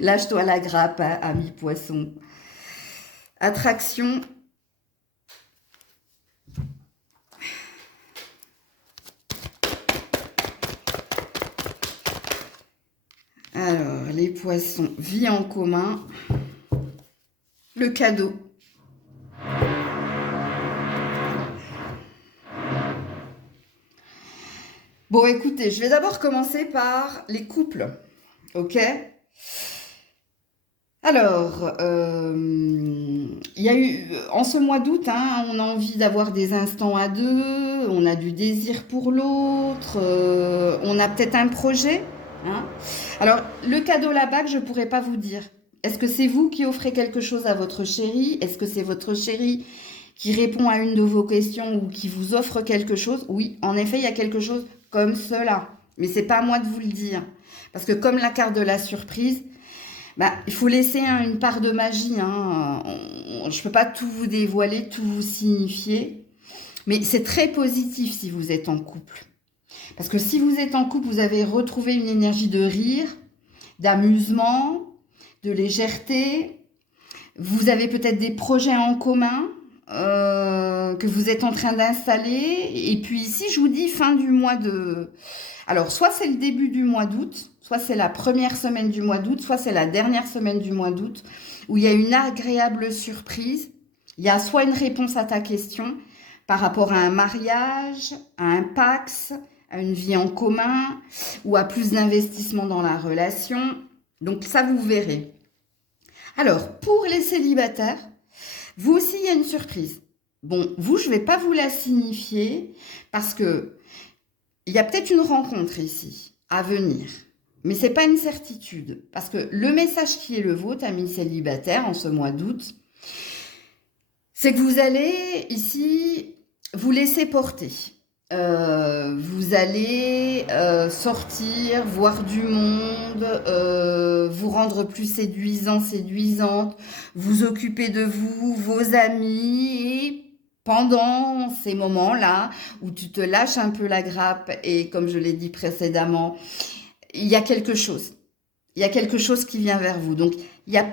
Lâche-toi la grappe, hein, ami poisson. Attraction. Alors, les poissons, vie en commun. Le cadeau. Bon, écoutez, je vais d'abord commencer par les couples, ok? Alors, il y a eu, en ce mois d'août, hein, on a envie d'avoir des instants à deux, on a du désir pour l'autre, on a peut-être un projet, hein? Alors, le cadeau la bague, je ne pourrais pas vous dire. Est-ce que c'est vous qui offrez quelque chose à votre chéri? Est-ce que c'est votre chéri qui répond à une de vos questions ou qui vous offre quelque chose? Oui, en effet, il y a quelque chose comme cela. Mais c'est pas à moi de vous le dire. Parce que comme la carte de la surprise, bah, il faut laisser hein, une part de magie. Hein. Je ne peux pas tout vous dévoiler, tout vous signifier. Mais c'est très positif si vous êtes en couple. Parce que si vous êtes en couple, vous avez retrouvé une énergie de rire, d'amusement, de légèreté. Vous avez peut-être des projets en commun. que vous êtes en train d'installer. Et puis ici, je vous dis fin du mois de... Alors, soit c'est le début du mois d'août, soit c'est la première semaine du mois d'août, soit c'est la dernière semaine du mois d'août, où il y a une agréable surprise. Il y a soit une réponse à ta question par rapport à un mariage, à un Pacs, à une vie en commun, ou à plus d'investissement dans la relation. Donc ça, vous verrez. Alors, pour les célibataires, vous aussi, il y a une surprise. Bon, vous, je ne vais pas vous la signifier parce que il y a peut-être une rencontre ici à venir. Mais ce n'est pas une certitude. Parce que le message qui est le vôtre, amis célibataires, en ce mois d'août, c'est que vous allez ici vous laisser porter. Vous allez sortir, voir du monde, vous rendre plus séduisant, séduisante, vous occuper de vous, vos amis, et pendant ces moments-là où tu te lâches un peu la grappe, et comme je l'ai dit précédemment, il y a quelque chose. Il y a quelque chose qui vient vers vous. Donc, il y a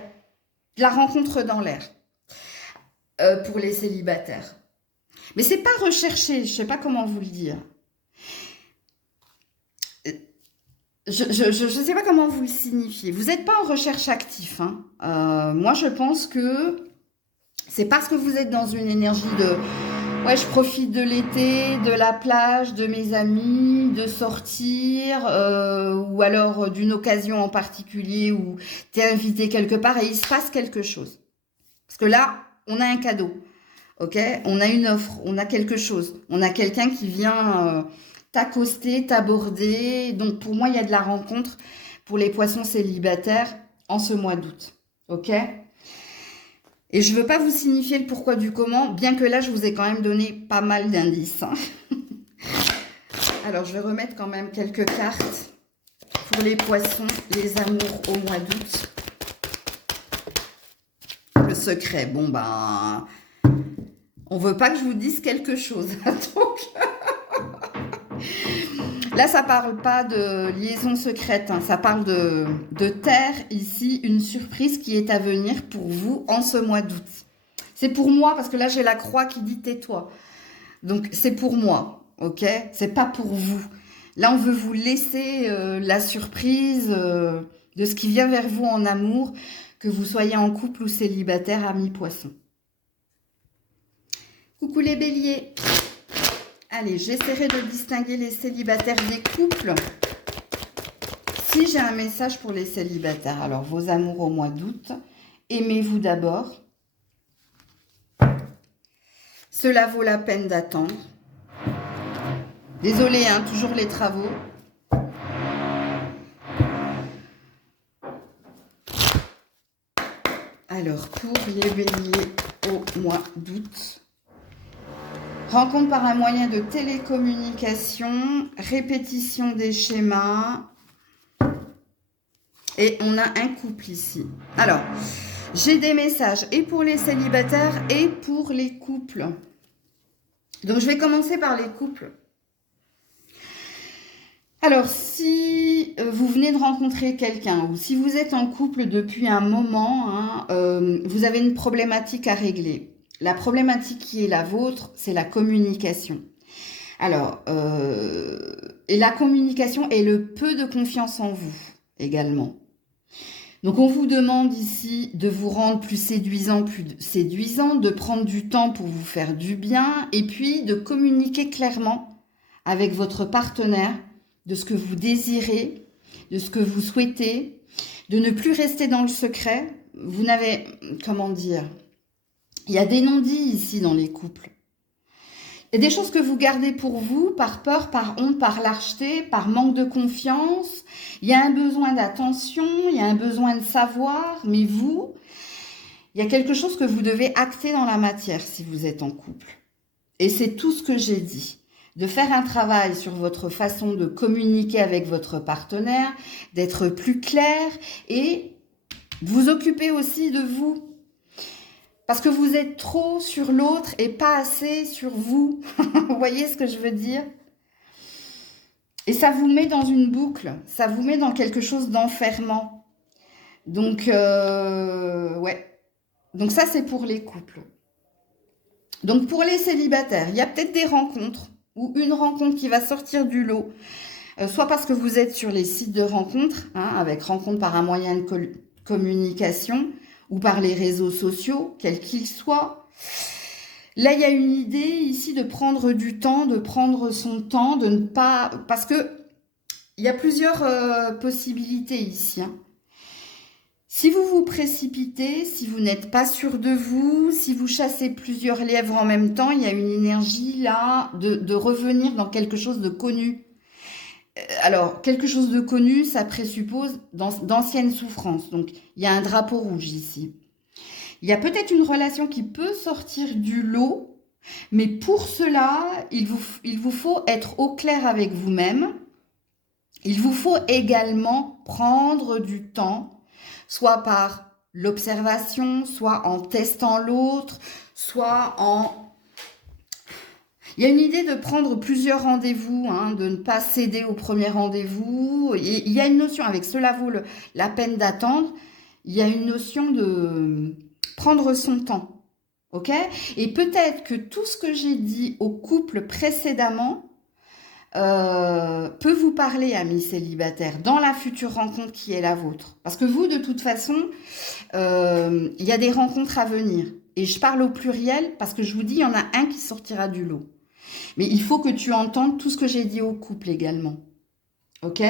la rencontre dans l'air pour les célibataires. Mais c'est pas recherché, je sais pas comment vous le dire. Je sais pas comment vous le signifier. Vous n'êtes pas en recherche active, hein. Moi, je pense que c'est parce que vous êtes dans une énergie de ouais, je profite de l'été, de la plage, de mes amis, de sortir, ou alors d'une occasion en particulier où tu es invité quelque part et il se passe quelque chose. Parce que là, on a un cadeau. Ok, on a une offre, on a quelque chose, on a quelqu'un qui vient t'accoster, t'aborder. Donc pour moi, il y a de la rencontre pour les poissons célibataires en ce mois d'août. Ok, et je ne veux pas vous signifier le pourquoi du comment, bien que là, je vous ai quand même donné pas mal d'indices, hein. Alors, je vais remettre quand même quelques cartes pour les poissons, les amours au mois d'août. Le secret, bon ben... On veut pas que je vous dise quelque chose. Donc, là, ça parle pas de liaison secrète, hein. Ça parle de terre ici, une surprise qui est à venir pour vous en ce mois d'août. C'est pour moi, parce que là, j'ai la croix qui dit tais-toi. Donc, c'est pour moi, ok? C'est pas pour vous. Là, on veut vous laisser la surprise de ce qui vient vers vous en amour, que vous soyez en couple ou célibataire, amis poissons. Coucou les béliers. Allez, j'essaierai de distinguer les célibataires des couples. Si j'ai un message pour les célibataires, alors vos amours au mois d'août, aimez-vous d'abord. Cela vaut la peine d'attendre. Désolée, hein, toujours les travaux. Alors, pour les béliers au mois d'août, rencontre par un moyen de télécommunication, répétition des schémas. Et on a un couple ici. Alors, j'ai des messages et pour les célibataires et pour les couples. Donc, je vais commencer par les couples. Alors, si vous venez de rencontrer quelqu'un ou si vous êtes en couple depuis un moment, hein, vous avez une problématique à régler. La problématique qui est la vôtre, c'est la communication. Alors, et la communication et le peu de confiance en vous également. Donc, on vous demande ici de vous rendre plus séduisant, de prendre du temps pour vous faire du bien et puis de communiquer clairement avec votre partenaire de ce que vous désirez, de ce que vous souhaitez, de ne plus rester dans le secret. Vous n'avez, comment dire, il y a des non-dits ici dans les couples. Il y a des choses que vous gardez pour vous, par peur, par honte, par lâcheté, par manque de confiance. Il y a un besoin d'attention, il y a un besoin de savoir, mais vous, il y a quelque chose que vous devez acter dans la matière si vous êtes en couple. Et c'est tout ce que j'ai dit. De faire un travail sur votre façon de communiquer avec votre partenaire, d'être plus clair et vous occuper aussi de vous. Parce que vous êtes trop sur l'autre et pas assez sur vous. Vous voyez ce que je veux dire? Et ça vous met dans une boucle. Ça vous met dans quelque chose d'enfermant. Donc, ouais. Donc ça, c'est pour les couples. Donc pour les célibataires, il y a peut-être des rencontres ou une rencontre qui va sortir du lot, soit parce que vous êtes sur les sites de rencontres, hein, avec rencontre par un moyen de communication ou par les réseaux sociaux, quels qu'ils soient. Là, il y a une idée ici de prendre du temps, de prendre son temps, de ne pas... Parce que il y a plusieurs possibilités ici, hein. Si vous vous précipitez, si vous n'êtes pas sûr de vous, si vous chassez plusieurs lièvres en même temps, il y a une énergie là de revenir dans quelque chose de connu. Alors, quelque chose de connu, ça présuppose d'anciennes souffrances. Donc, il y a un drapeau rouge ici. Il y a peut-être une relation qui peut sortir du lot, mais pour cela, il vous faut être au clair avec vous-même. Il vous faut également prendre du temps, soit par l'observation, soit en testant l'autre, soit en... Il y a une idée de prendre plusieurs rendez-vous, hein, de ne pas céder au premier rendez-vous. Il y a une notion, avec cela vaut la peine d'attendre, il y a une notion de prendre son temps, ok? Et peut-être que tout ce que j'ai dit au couple précédemment peut vous parler, amis célibataires, dans la future rencontre qui est la vôtre. Parce que vous, de toute façon, il y a des rencontres à venir. Et je parle au pluriel parce que je vous dis, il y en a un qui sortira du lot. Mais il faut que tu entendes tout ce que j'ai dit au couple également. Ok?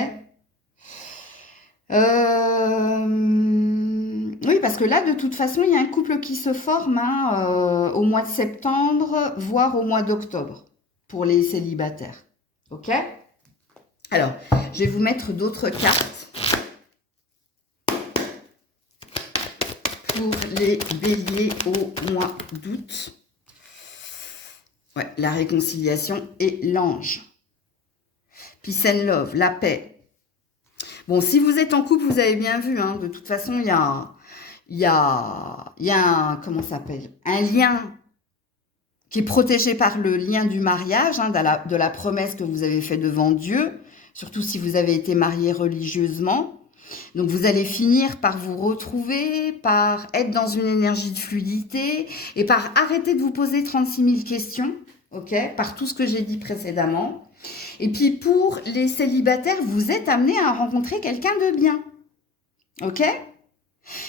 Oui, parce que là, de toute façon, il y a un couple qui se forme, hein, au mois de septembre, voire au mois d'octobre, pour les célibataires. Ok? Alors, je vais vous mettre d'autres cartes pour les béliers au mois d'août. Ouais, la réconciliation et l'ange. Peace and love, la paix. Bon, si vous êtes en couple, vous avez bien vu, hein, de toute façon, il y a un, comment ça s'appelle? Un lien qui est protégé par le lien du mariage, hein, de la promesse que vous avez fait devant Dieu, surtout si vous avez été marié religieusement. Donc vous allez finir par vous retrouver, par être dans une énergie de fluidité et par arrêter de vous poser 36 000 questions, ok, par tout ce que j'ai dit précédemment. Et puis pour les célibataires, vous êtes amenés à rencontrer quelqu'un de bien, ok?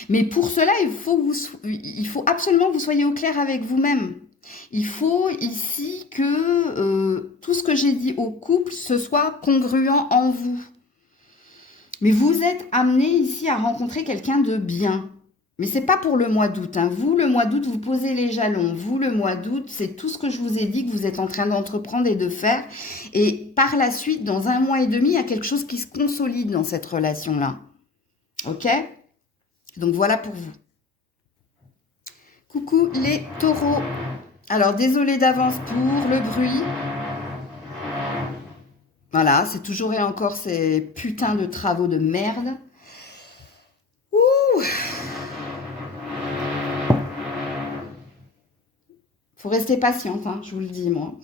Mais pour cela, il faut absolument que vous soyez au clair avec vous-même. Il faut ici que tout ce que j'ai dit au couple, ce soit congruent en vous. Mais vous êtes amené ici à rencontrer quelqu'un de bien. Mais c'est pas pour le mois d'août, hein. Vous, le mois d'août, vous posez les jalons. Vous, le mois d'août, c'est tout ce que je vous ai dit que vous êtes en train d'entreprendre et de faire. Et par la suite, dans 1 mois et demi, il y a quelque chose qui se consolide dans cette relation-là. Ok? Donc voilà pour vous. Coucou les taureaux. Alors, désolé d'avance pour le bruit. Voilà, c'est toujours et encore ces putains de travaux de merde. Ouh! Faut rester patiente, hein, je vous le dis, moi.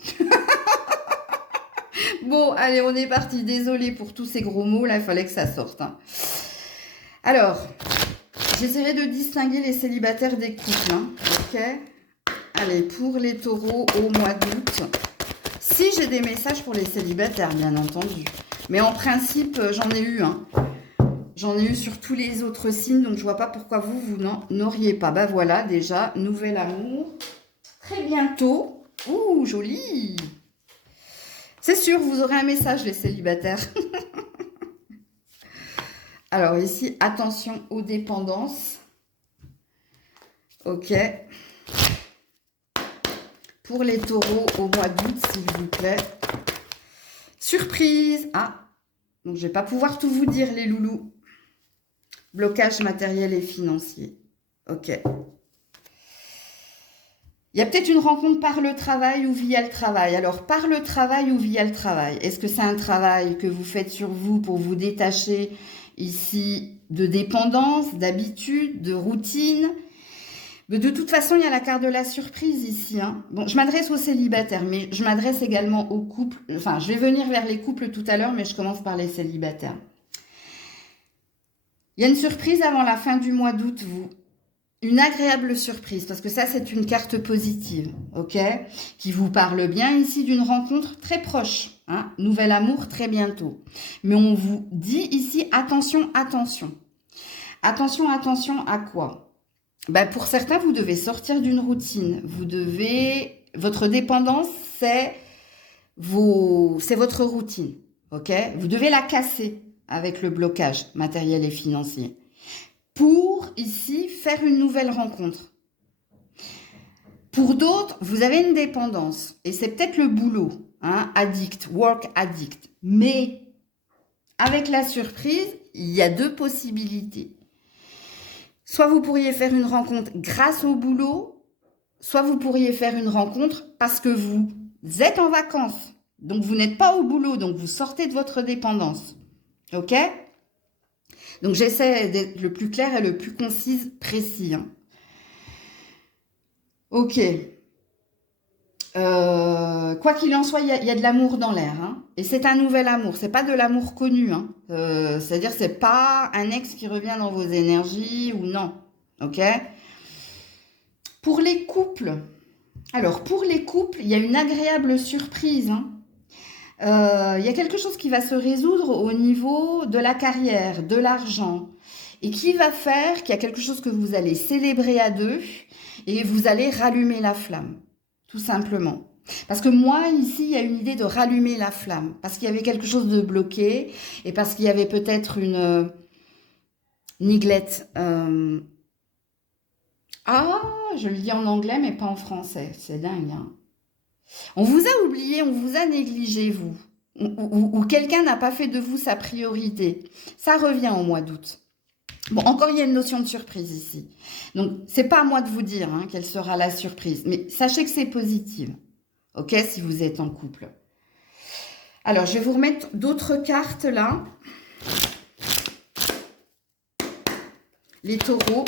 Bon, allez, on est parti. Désolé pour tous ces gros mots, là, il fallait que ça sorte, hein. Alors, j'essaierai de distinguer les célibataires des couples, hein, ok? Allez, pour les taureaux au mois d'août. Si j'ai des messages pour les célibataires, bien entendu. Mais en principe, j'en ai eu, hein. J'en ai eu sur tous les autres signes, donc je vois pas pourquoi vous n'en auriez pas. Bah voilà, déjà, nouvel amour. Très bientôt. Ouh, joli. C'est sûr, vous aurez un message, les célibataires. Alors ici, attention aux dépendances. Ok. Pour les taureaux au mois d'août, s'il vous plaît. Surprise. Ah, donc je ne vais pas pouvoir tout vous dire, les loulous. Blocage matériel et financier. Ok. Il y a peut-être une rencontre par le travail ou via le travail. Alors, par le travail ou via le travail, est-ce que c'est un travail que vous faites sur vous pour vous détacher ici de dépendance, d'habitude, de routine? Mais de toute façon, il y a la carte de la surprise ici, hein. Bon, je m'adresse aux célibataires, mais je m'adresse également aux couples. Enfin, je vais venir vers les couples tout à l'heure, mais je commence par les célibataires. Il y a une surprise avant la fin du mois d'août, vous. Une agréable surprise, parce que ça, c'est une carte positive, ok? Qui vous parle bien ici d'une rencontre très proche, hein? Nouvel amour très bientôt. Mais on vous dit ici, attention, attention. Attention, attention à quoi? Ben, pour certains, vous devez sortir d'une routine. Votre dépendance, c'est votre routine, ok? Vous devez la casser avec le blocage matériel et financier pour ici faire une nouvelle rencontre. Pour d'autres, vous avez une dépendance et c'est peut-être le boulot, hein, addict, work addict. Mais avec la surprise, il y a deux possibilités. Soit vous pourriez faire une rencontre grâce au boulot, soit vous pourriez faire une rencontre parce que vous êtes en vacances. Donc vous n'êtes pas au boulot, donc vous sortez de votre dépendance. Ok? Donc j'essaie d'être le plus clair et le plus concise, précis, hein. Ok. Quoi qu'il en soit, il y a de l'amour dans l'air, hein. Et c'est un nouvel amour. C'est pas de l'amour connu, hein. C'est-à-dire c'est pas un ex qui revient dans vos énergies ou non. Ok. Pour les couples. Alors pour les couples, il y a une agréable surprise, hein. Il y a quelque chose qui va se résoudre au niveau de la carrière, de l'argent, et qui va faire qu'il y a quelque chose que vous allez célébrer à deux et vous allez rallumer la flamme, tout simplement. Parce que moi, ici, il y a une idée de rallumer la flamme, parce qu'il y avait quelque chose de bloqué et parce qu'il y avait peut-être une neglect. Ah, je le dis en anglais, mais pas en français. C'est dingue, hein. On vous a oublié, on vous a négligé, vous. Ou quelqu'un n'a pas fait de vous sa priorité. Ça revient au mois d'août. Bon, encore, il y a une notion de surprise ici. Donc, c'est pas à moi de vous dire, hein, quelle sera la surprise. Mais sachez que c'est positif. Ok, si vous êtes en couple. Alors, je vais vous remettre d'autres cartes là. Les taureaux.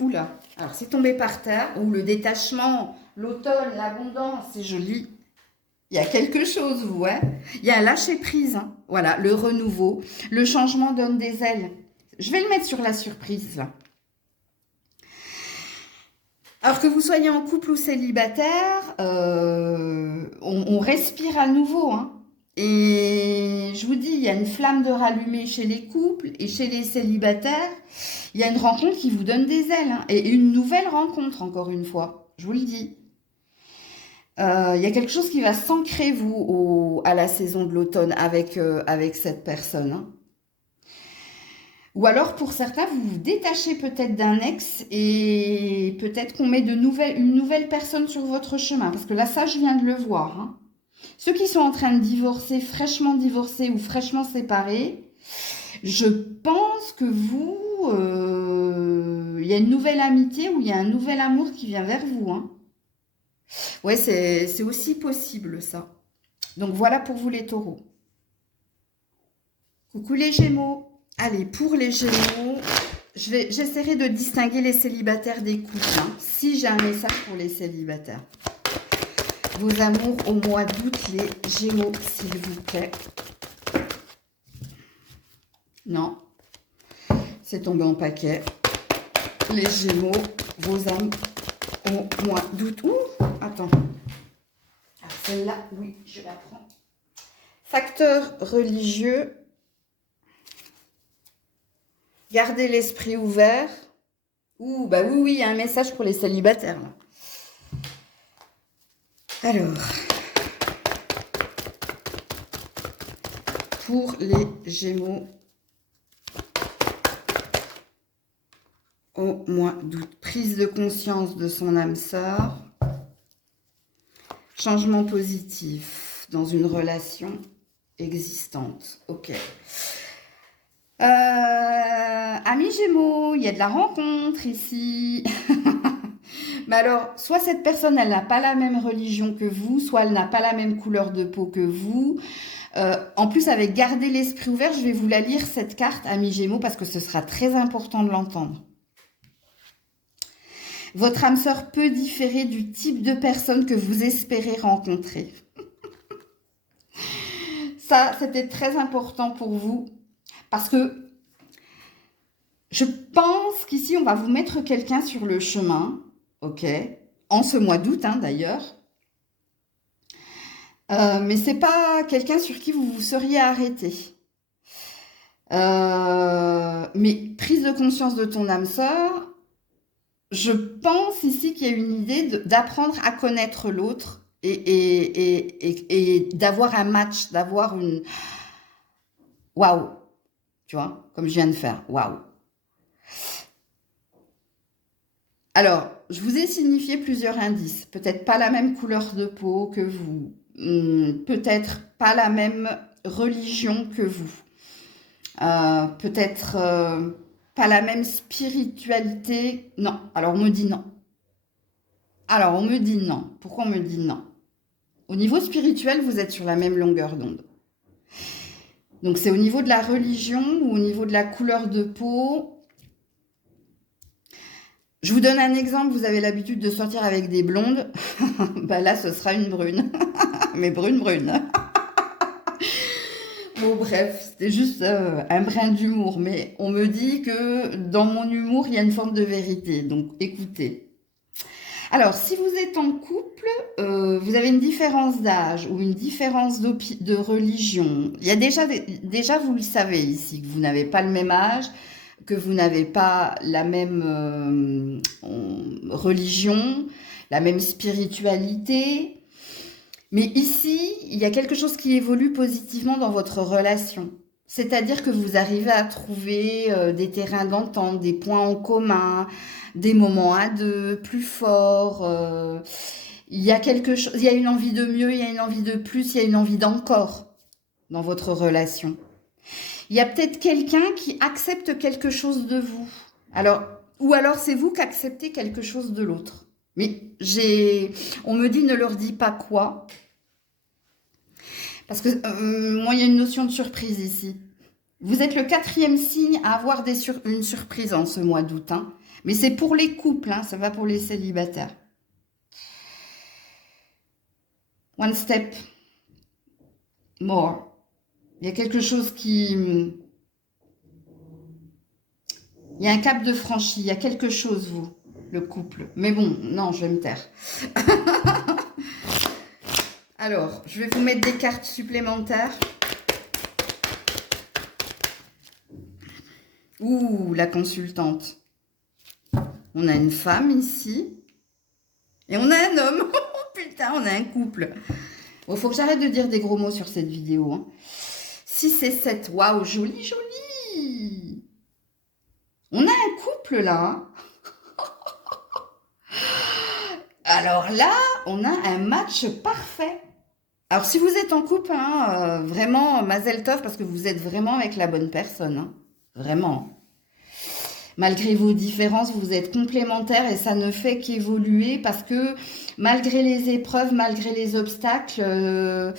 Oula. Alors, c'est tombé par terre. Ou le détachement, l'automne, l'abondance, c'est joli. Il y a quelque chose, vous, hein. Il y a un lâcher-prise, hein. Voilà, le renouveau. Le changement donne des ailes. Je vais le mettre sur la surprise, là. Alors que vous soyez en couple ou célibataire, on respire à nouveau, hein. Et je vous dis, il y a une flamme de rallumée chez les couples et chez les célibataires. Il y a une rencontre qui vous donne des ailes, hein. Et une nouvelle rencontre, encore une fois. Je vous le dis. Il y a quelque chose qui va s'ancrer, vous, à la saison de l'automne avec cette personne, hein. Ou alors, pour certains, vous vous détachez peut-être d'un ex et peut-être qu'on met une nouvelle personne sur votre chemin. Parce que là, ça, je viens de le voir, hein. Ceux qui sont en train de divorcer, fraîchement divorcés ou fraîchement séparés, je pense que vous, il y a une nouvelle amitié ou il y a un nouvel amour qui vient vers vous, hein. Ouais, c'est aussi possible, ça. Donc, voilà pour vous, les taureaux. Coucou les Gémeaux. Allez, pour les Gémeaux, j'essaierai de distinguer les célibataires des couples, hein, si j'ai un message pour les célibataires. Vos amours au mois d'août, les Gémeaux, s'il vous plaît. Non, c'est tombé en paquet. Les Gémeaux, vos âmes au mois d'août. Ouh, attends. Ah, celle-là, oui, je la prends. Facteur religieux. Gardez l'esprit ouvert. Ouh, bah oui, oui, il y a un message pour les célibataires, là. Alors, pour les Gémeaux, au mois d'août, prise de conscience de son âme sœur, changement positif dans une relation existante. Ok. Amis Gémeaux, il y a de la rencontre ici. Mais alors, soit cette personne, elle n'a pas la même religion que vous, soit elle n'a pas la même couleur de peau que vous. En plus, avec garder l'esprit ouvert, je vais vous la lire, cette carte, Amis Gémeaux, parce que ce sera très important de l'entendre. Votre âme sœur peut différer du type de personne que vous espérez rencontrer. Ça, c'était très important pour vous, parce que, vous voyez, il y a une flamme de rallumée chez les couples et chez les célibataires. Il y a une nouvelle rencontre qui va s'ancrer, vous, à la saison de l'automne avec cette personne. Vous avez peut-être Je pense qu'ici, on va vous mettre quelqu'un sur le chemin, ok? En ce mois d'août, hein, d'ailleurs. Mais c'est pas quelqu'un sur qui vous vous seriez arrêté. Mais prise de conscience de ton âme sœur, je pense ici qu'il y a une idée d'apprendre à connaître l'autre et d'avoir un match, d'avoir une... Waouh, tu vois, comme je viens de faire, waouh. Alors, je vous ai signifié plusieurs indices. Peut-être pas la même couleur de peau que vous. Peut-être pas la même religion que vous. Peut-être pas la même spiritualité. Non. Alors, on me dit non. Alors, on me dit non. Pourquoi on me dit non? Au niveau spirituel, vous êtes sur la même longueur d'onde. Donc, c'est au niveau de la religion ou au niveau de la couleur de peau. Je vous donne un exemple, vous avez l'habitude de sortir avec des blondes, bah là ce sera une brune, mais brune. Bon bref, c'était juste un brin d'humour, mais on me dit que dans mon humour il y a une forme de vérité, donc écoutez. Alors si vous êtes en couple, vous avez une différence d'âge ou une différence de religion, il y a déjà vous le savez ici, que vous n'avez pas le même âge, que vous n'avez pas la même religion, la même spiritualité. Mais ici, il y a quelque chose qui évolue positivement dans votre relation. C'est-à-dire que vous arrivez à trouver des terrains d'entente, des points en commun, des moments à deux, plus forts. Il y a quelque chose, il y a une envie de mieux, il y a une envie de plus, il y a une envie d'encore dans votre relation. Il y a peut-être quelqu'un qui accepte quelque chose de vous. Alors, ou alors c'est vous qui acceptez quelque chose de l'autre. Mais on me dit ne leur dis pas quoi. Parce que moi, il y a une notion de surprise ici. Vous êtes le 4e signe à avoir une surprise en ce mois d'août. Hein. Mais c'est pour les couples, hein, ça va pour les célibataires. One step more. Il y a quelque chose qui... Il y a un cap de franchi, il y a quelque chose, vous, le couple. Mais bon, non, je vais me taire. Alors, je vais vous mettre des cartes supplémentaires. Ouh, la consultante. On a une femme ici. Et on a un homme. Oh putain, on a un couple. Bon, faut que j'arrête de dire des gros mots sur cette vidéo. Hein. 6 et 7. Waouh, joli, joli. On a un couple là. Hein. Alors là, on a un match parfait. Alors si vous êtes en couple, hein, vraiment, mazel tov, parce que vous êtes vraiment avec la bonne personne. Hein. Vraiment. Malgré vos différences, vous êtes complémentaires et ça ne fait qu'évoluer parce que malgré les épreuves, malgré les obstacles,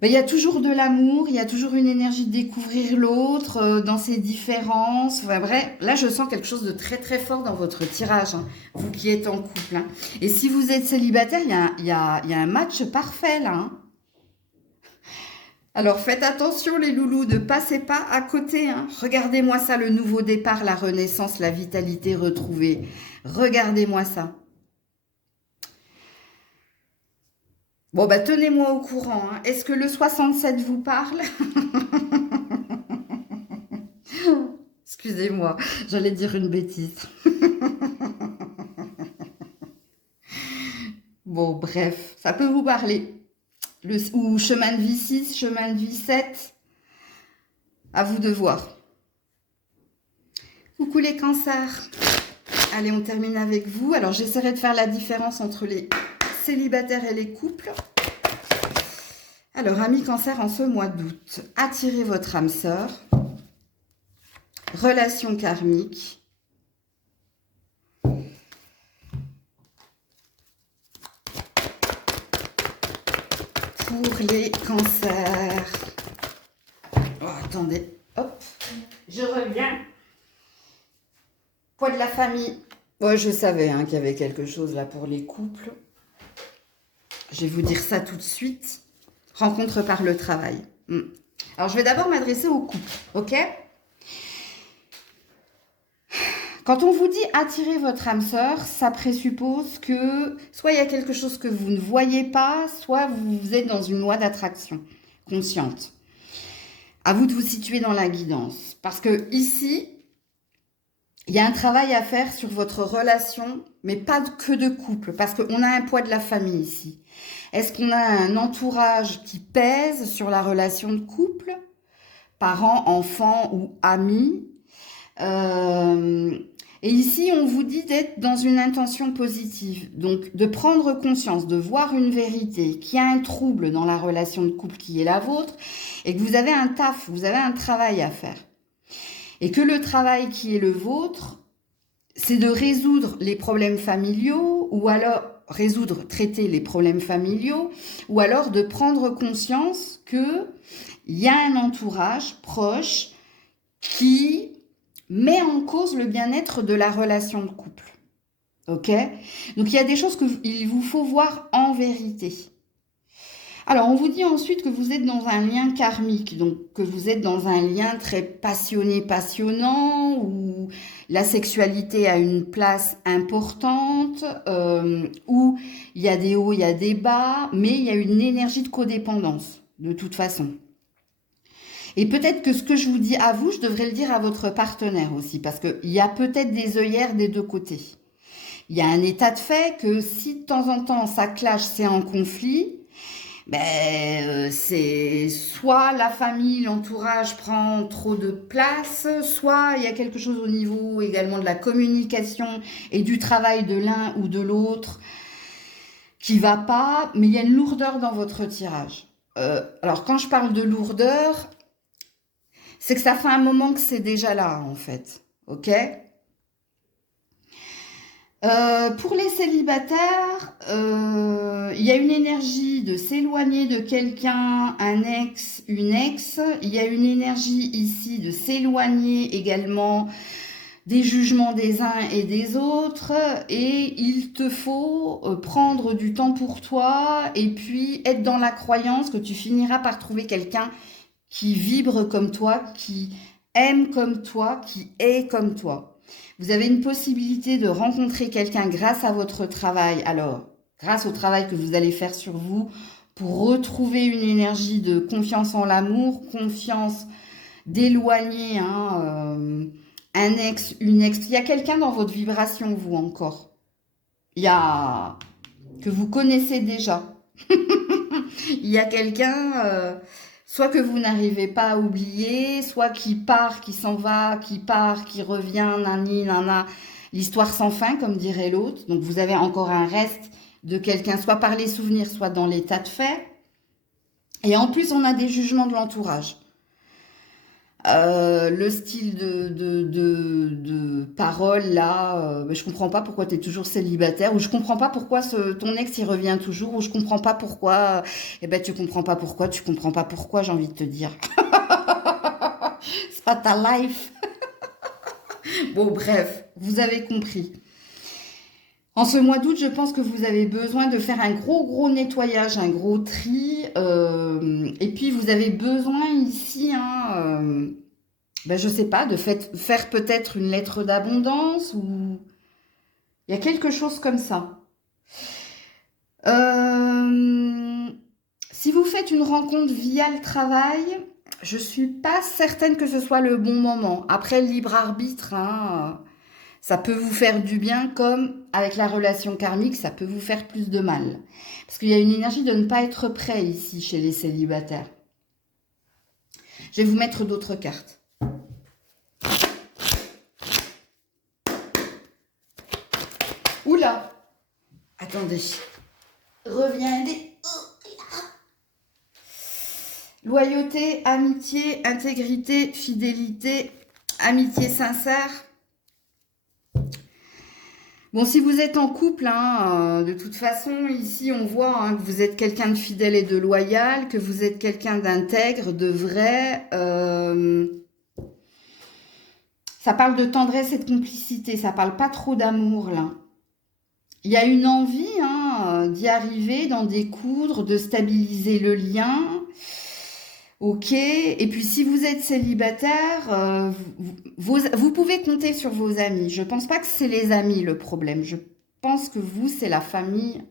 il y a toujours de l'amour, il y a toujours une énergie de découvrir l'autre dans ses différences. Enfin, bref, là, je sens quelque chose de très, très fort dans votre tirage, hein, vous qui êtes en couple. Hein. Et si vous êtes célibataire, il y a un match parfait, là. Hein. Alors, faites attention, les loulous, ne passez pas à côté. Hein. Regardez-moi ça, le nouveau départ, la renaissance, la vitalité retrouvée. Regardez-moi ça. Bon, bah, tenez-moi au courant. Hein. Est-ce que le 67 vous parle? Excusez-moi, j'allais dire une bêtise. Bon, bref, ça peut vous parler. Ou chemin de vie 6, chemin de vie 7. À vous de voir. Coucou les cancers. Allez, on termine avec vous. Alors, j'essaierai de faire la différence entre les célibataires et les couples. Alors, amis cancer, en ce mois d'août, attirez votre âme sœur. Relation karmique. Pour les cancers. Oh, attendez. Hop. Je reviens. Poids de la famille. Ouais, je savais hein, qu'il y avait quelque chose là pour les couples. Je vais vous dire ça tout de suite. Rencontre par le travail. Alors, je vais d'abord m'adresser aux couples, ok? Quand on vous dit attirer votre âme sœur, ça présuppose que soit il y a quelque chose que vous ne voyez pas, soit vous êtes dans une loi d'attraction consciente. À vous de vous situer dans la guidance. Parce que ici, il y a un travail à faire sur votre relation, mais pas que de couple, parce qu'on a un poids de la famille ici. Est-ce qu'on a un entourage qui pèse sur la relation de couple, parents, enfants ou amis? Et ici, on vous dit d'être dans une intention positive, donc de prendre conscience, de voir une vérité, qu'il y a un trouble dans la relation de couple qui est la vôtre, et que vous avez un taf, vous avez un travail à faire. Et que le travail qui est le vôtre, c'est de résoudre les problèmes familiaux, ou alors traiter les problèmes familiaux, ou alors de prendre conscience qu'il y a un entourage proche qui met en cause le bien-être de la relation de couple. Ok? Donc il y a des choses qu'il vous faut voir en vérité. Alors on vous dit ensuite que vous êtes dans un lien karmique, donc que vous êtes dans un lien très passionné, passionnant, où la sexualité a une place importante, où il y a des hauts, il y a des bas, mais il y a une énergie de codépendance, de toute façon. Et peut-être que ce que je vous dis à vous, je devrais le dire à votre partenaire aussi, parce qu'il y a peut-être des œillères des deux côtés. Il y a un état de fait que si de temps en temps ça clash, c'est en conflit, c'est soit la famille, l'entourage prend trop de place, soit il y a quelque chose au niveau également de la communication et du travail de l'un ou de l'autre qui va pas, mais il y a une lourdeur dans votre tirage. Alors quand je parle de lourdeur, c'est que ça fait un moment que c'est déjà là, en fait. Ok? Pour les célibataires, il y a une énergie de s'éloigner de quelqu'un, un ex, une ex. Il y a une énergie ici de s'éloigner également des jugements des uns et des autres. Et il te faut prendre du temps pour toi et puis être dans la croyance que tu finiras par trouver quelqu'un qui vibre comme toi, qui aime comme toi, qui est comme toi. Vous avez une possibilité de rencontrer quelqu'un grâce à votre travail. Alors, grâce au travail que vous allez faire sur vous pour retrouver une énergie de confiance en l'amour, confiance d'éloigner un ex, une ex. Il y a quelqu'un dans votre vibration, vous encore. Il y a que vous connaissez déjà. Il y a quelqu'un... soit que vous n'arrivez pas à oublier, soit qui part, qui s'en va, qui part, qui revient, nani, nana, l'histoire sans fin, comme dirait l'autre. Donc vous avez encore un reste de quelqu'un, soit par les souvenirs, soit dans l'état de fait. Et en plus, on a des jugements de l'entourage. Le style de parole, là, je comprends pas pourquoi tu es toujours célibataire, ou je comprends pas pourquoi ton ex il revient toujours, ou je comprends pas pourquoi, tu comprends pas pourquoi, j'ai envie de te dire. C'est pas ta life. Bon, bref, vous avez compris. En ce mois d'août, je pense que vous avez besoin de faire un gros nettoyage, un gros tri. Et puis, vous avez besoin ici, je sais pas, de faire peut-être une lettre d'abondance ou... Il y a quelque chose comme ça. Si vous faites une rencontre via le travail, je suis pas certaine que ce soit le bon moment. Après, le libre arbitre, ça peut vous faire du bien, comme avec la relation karmique, ça peut vous faire plus de mal. Parce qu'il y a une énergie de ne pas être prêt ici chez les célibataires. Je vais vous mettre d'autres cartes. Oula! Attendez. Reviens aider. Loyauté, amitié, intégrité, fidélité, amitié sincère. Bon, si vous êtes en couple, de toute façon, ici, on voit que vous êtes quelqu'un de fidèle et de loyal, que vous êtes quelqu'un d'intègre, de vrai. Ça parle de tendresse et de complicité, ça parle pas trop d'amour, là. Il y a une envie d'y arriver, d'en découdre, de stabiliser le lien. Ok. Et puis si vous êtes célibataire, vous pouvez compter sur vos amis. Je pense pas que c'est les amis le problème. Je pense que vous, c'est la famille.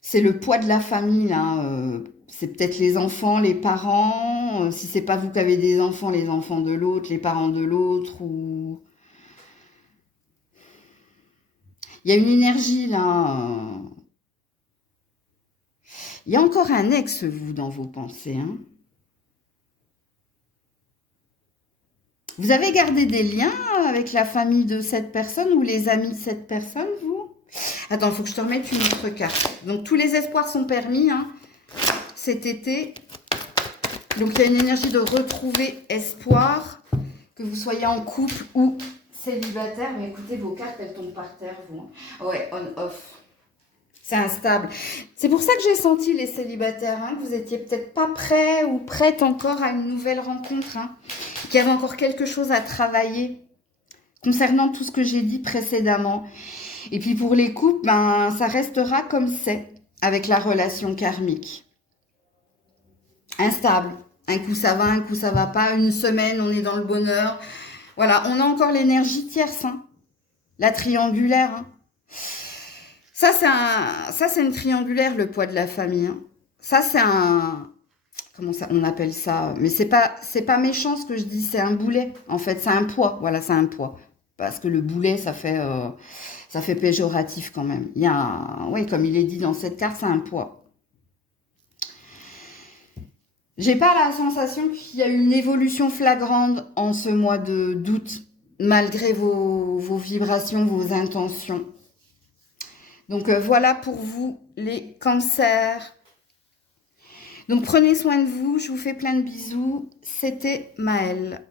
C'est le poids de la famille, là. C'est peut-être les enfants, les parents. Si c'est pas vous qui avez des enfants, les enfants de l'autre, les parents de l'autre. Ou il y a une énergie là. Il y a encore un ex, vous, dans vos pensées, hein. Vous avez gardé des liens avec la famille de cette personne ou les amis de cette personne, vous? Attends, il faut que je te remette une autre carte. Donc, tous les espoirs sont permis, hein, cet été. Donc, il y a une énergie de retrouver espoir, que vous soyez en couple ou célibataire. Mais écoutez, vos cartes, elles tombent par terre, vous, hein. Ouais, on-off. C'est instable. C'est pour ça que j'ai senti, les célibataires, hein, que vous étiez peut-être pas prêts ou prêtes encore à une nouvelle rencontre, hein, qu'il y avait encore quelque chose à travailler concernant tout ce que j'ai dit précédemment. Et puis pour les couples, ben, ça restera comme c'est avec la relation karmique. Instable. Un coup ça va, un coup ça va pas. Une semaine, on est dans le bonheur. Voilà, on a encore l'énergie tierce, hein, la triangulaire, hein. Ça, c'est une triangulaire, le poids de la famille, hein. Ça, c'est un... Comment ça, on appelle ça? Mais c'est pas méchant ce que je dis, c'est un boulet. En fait, c'est un poids. Voilà, c'est un poids. Parce que le boulet, ça fait péjoratif quand même. Il y a oui, comme il est dit dans cette carte, c'est un poids. J'ai pas la sensation qu'il y a une évolution flagrante en ce mois d'août, malgré vos vibrations, vos intentions. Donc voilà pour vous les cancers. Donc prenez soin de vous, je vous fais plein de bisous. C'était Maëlle.